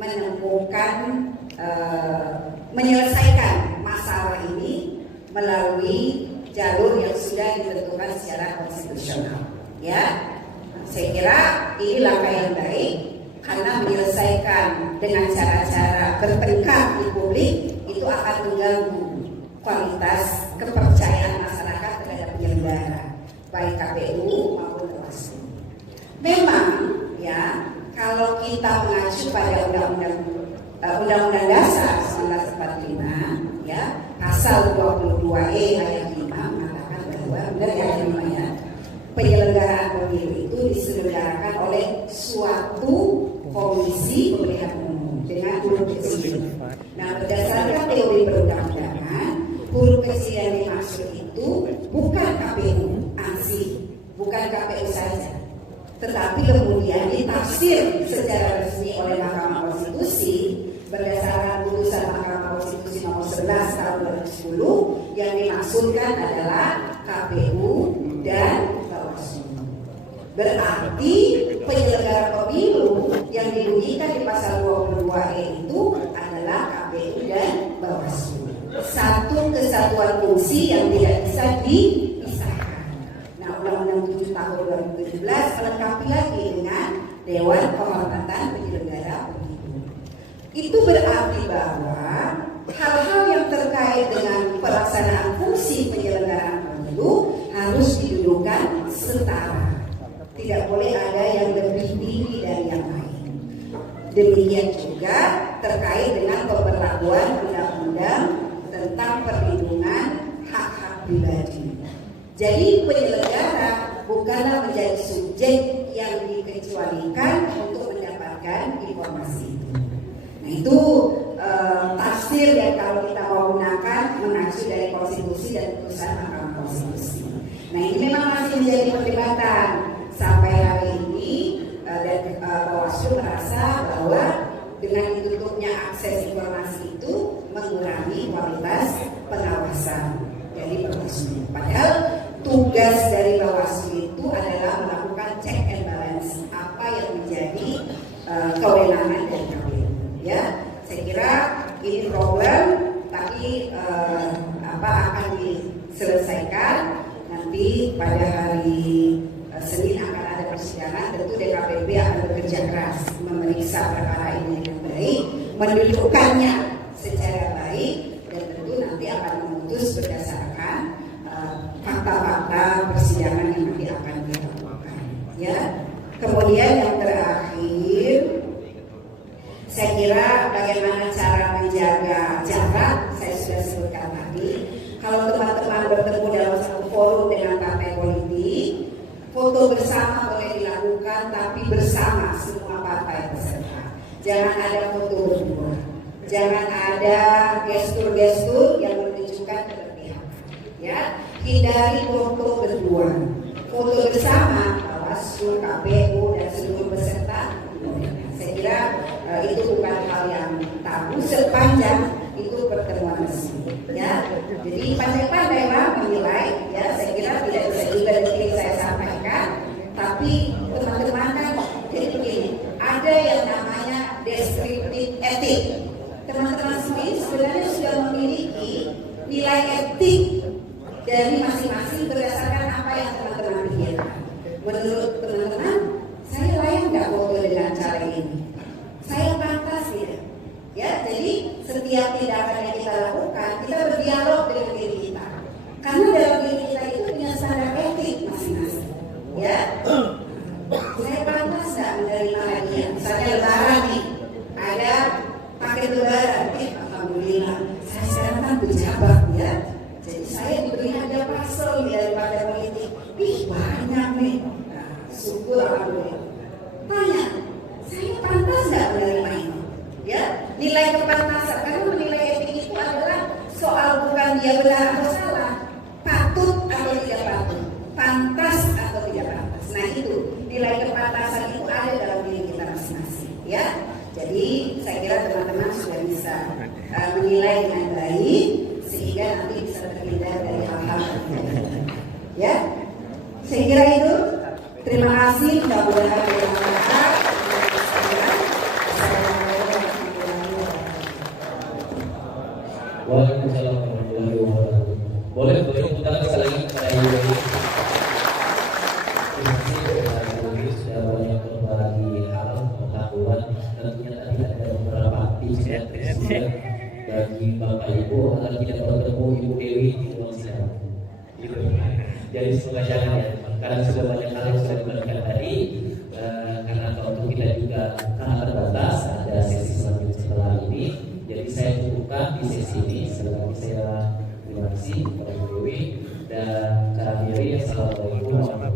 menemukan, menyelesaikan masalah ini melalui jalur yang sudah ditentukan secara konstitusional, ya. Saya kira ini langkah yang baik. Karena menyelesaikan dengan cara-cara bertengkar di publik itu akan mengganggu kualitas kepercayaan masyarakat terhadap penyelenggara baik KPU maupun Bawaslu. Memang ya, kalau kita mengacu pada Undang-Undang Dasar 1945 ya, pasal 22E ayat 5 mengatakan bahwa benar ya, ayat 5 ya, penyelenggaraan pemilu itu diselenggarakan oleh suatu komisi pemilihan umum dengan huruf kecil. Nah, berdasarkan teori perundang-undangan, huruf kecil yang dimaksud itu bukan KPU ansih, bukan KPU saja, tetapi kemudian ditafsir secara resmi oleh Mahkamah Konstitusi berdasarkan putusan Mahkamah Konstitusi nomor 11 tahun 2010 yang dimaksudkan adalah KPU dan Bawaslu. Berarti penyelenggara pemilu yang dibunyikan di pasal 22E itu adalah KPU dan Bawaslu. Satu kesatuan fungsi yang tidak bisa dipisahkan. Nah, Undang-Undang 7 tahun 2017 melengkapi lagi dengan Dewan Kehormatan Penyelenggara Pemilu. Itu berarti bahwa hal-hal yang terkait dengan pelaksanaan fungsi penyelenggaraan pemilu harus didudukan setara. Tidak boleh ada yang lebih tinggi dari yang lain. Demikian juga terkait dengan pemberlakuan undang-undang tentang perlindungan hak-hak pribadi. Jadi penyelenggara bukanlah menjadi subjek yang dikecualikan untuk mendapatkan informasi itu. Nah, itu tafsir yang kalau kita mau gunakan mengacu dari konstitusi dan putusan Mahkamah Konstitusi. Nah, ini memang masih menjadi perdebatan sampai hari ini, dan Bawaslu merasa bahwa dengan ditutupnya akses informasi itu mengurangi kualitas pengawasan dari Bawaslu. Padahal tugas dari Bawaslu itu adalah melakukan check and balance apa yang menjadi kewenangan dari KPU. Ya, saya kira ini problem, tapi akan diselesaikan nanti pada hari Senin akan ada persidangan. Tentu DKPP akan bekerja keras memeriksa perkara ini dengan baik, mendudukkannya secara baik, dan tentu nanti akan memutus berdasarkan fakta-fakta persidangan yang nanti akan dilakukan. Ya, kemudian yang terakhir, saya kira bagaimana cara menjaga jarak. Saya sudah sebutkan tadi, kalau teman-teman bertemu dalam satu forum dengan partai politik, foto bersama boleh dilakukan, tapi bersama semua partai peserta. jangan ada foto berdua, jangan ada gestur-gestur yang menunjukkan keberpihakan. Ya, hindari foto berdua, foto bersama Bawaslu, KPU dan seluruh peserta. Saya kira itu bukan hal yang tabu sepanjang itu pertemuan resmi. Ya, jadi pandai-pandai menilai. Ya, saya kira tidak bisa juga detail saya sampaikan, tapi teman-teman kan jadi begini, ada yang namanya deskriptif etik. Teman-teman semua ini sebenarnya sudah memiliki nilai etik dari masing-masing berdasarkan apa yang teman-teman pikirkan. Menurut teman-teman, saya layak nggak foto dengan cara ini? Saya pantas tidak? Ya, jadi setiap tindakan yang kita lakukan, kita berdialog dengan diri kita. Karena dalam diri kita itu punya standar etik masing-masing. Ya, saya pantas nggak menerima hadiah? Misalnya lebaran nih, ada paket lebaran, alhamdulillah, saya sekarang kan pejabat ya. Jadi saya diberi hadiah parcel dari partai politik. Banyak nih. Nah, syukur alhamdulillah. Tanya, saya pantas nggak menerima ini? Ya, nilai kepantasan, karena menilai etik itu adalah soal bukan dia benar atau salah, patut atau tidak patut, pantas atau tidak pantas. Nah itu nilai kepantasan itu ada dalam diri kita masing-masing. Ya, jadi saya kira teman-teman sudah bisa menilai dengan baik sehingga nanti bisa terhindar dari hal-hal ya. Saya kira itu. Terima kasih. Mudah-mudahan bermanfaat. Waalaikumsalam warahmatullahi wabarakatuh. Boleh kita sekali lagi kepada Ibu Dewi. Terima kasih kepada Ibu Dewi sudah banyak berbagi hal pengetahuan. Tentunya tadi ada beberapa tips dan trik bagi Bapak Ibu agar tidak bertemu Ibu Dewi di ruang sidang. Gitu. Jadi semoga jangan ya, karena sudah banyak hal yang sudah diberikan tadi. Karena waktu kita juga sangat terbatas, ada sesi selanjutnya setelah ini. Jadi saya cukupkan di sesi ini. Sekali lagi saya terima kasih kepada Ibu Dewi dan cara diri. Assalamualaikum warahmatullahi wabarakatuh.